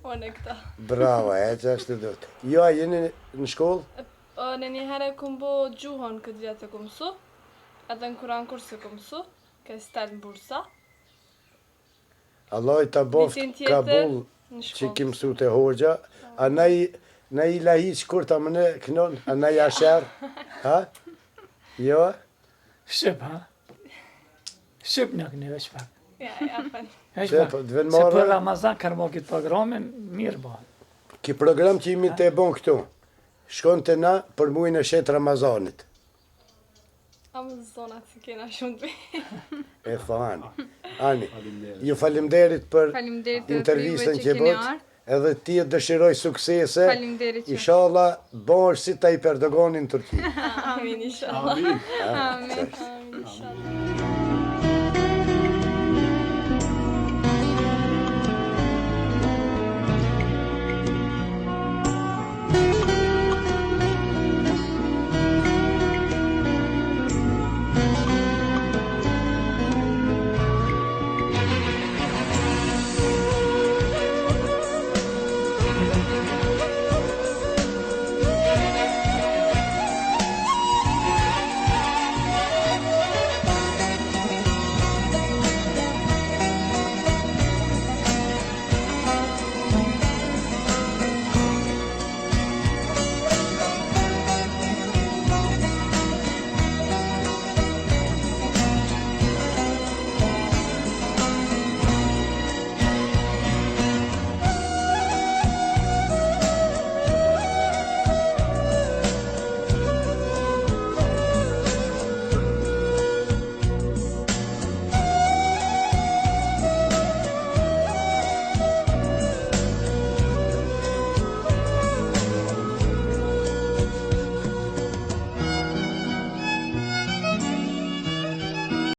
Unë e këta. Brava, e që ashtë të dhëtë. Jo, a jeni në shkollë? Në një herë kom bo gjuhën këtë vjetë kom mësu, edhe në Kur'an kurse kom mësu, ka stel në bursa. Allah i të boft Kabul që ki mësu të hoxha, a na i lahi që kur të mëne kënon, a na i asher, ha? Jo? Shqip, ha? Shqip në këni veç pak. Ja, fan. Veç pak. Se për Ramazan kërë mo këtë programin, mirë bëhen. Ki program që imi të e bon këtu, shkon të na për mujnë e shetë Ramazanit. Amë zonat si kena shumë të E fani. Ani, ju falimderit për intervistën që bët, edhe ti e dëshiroj suksese, inshallah bosh si ta i Erdoganin në Turqi. Amin, inshallah. Amin. Amin, inshallah.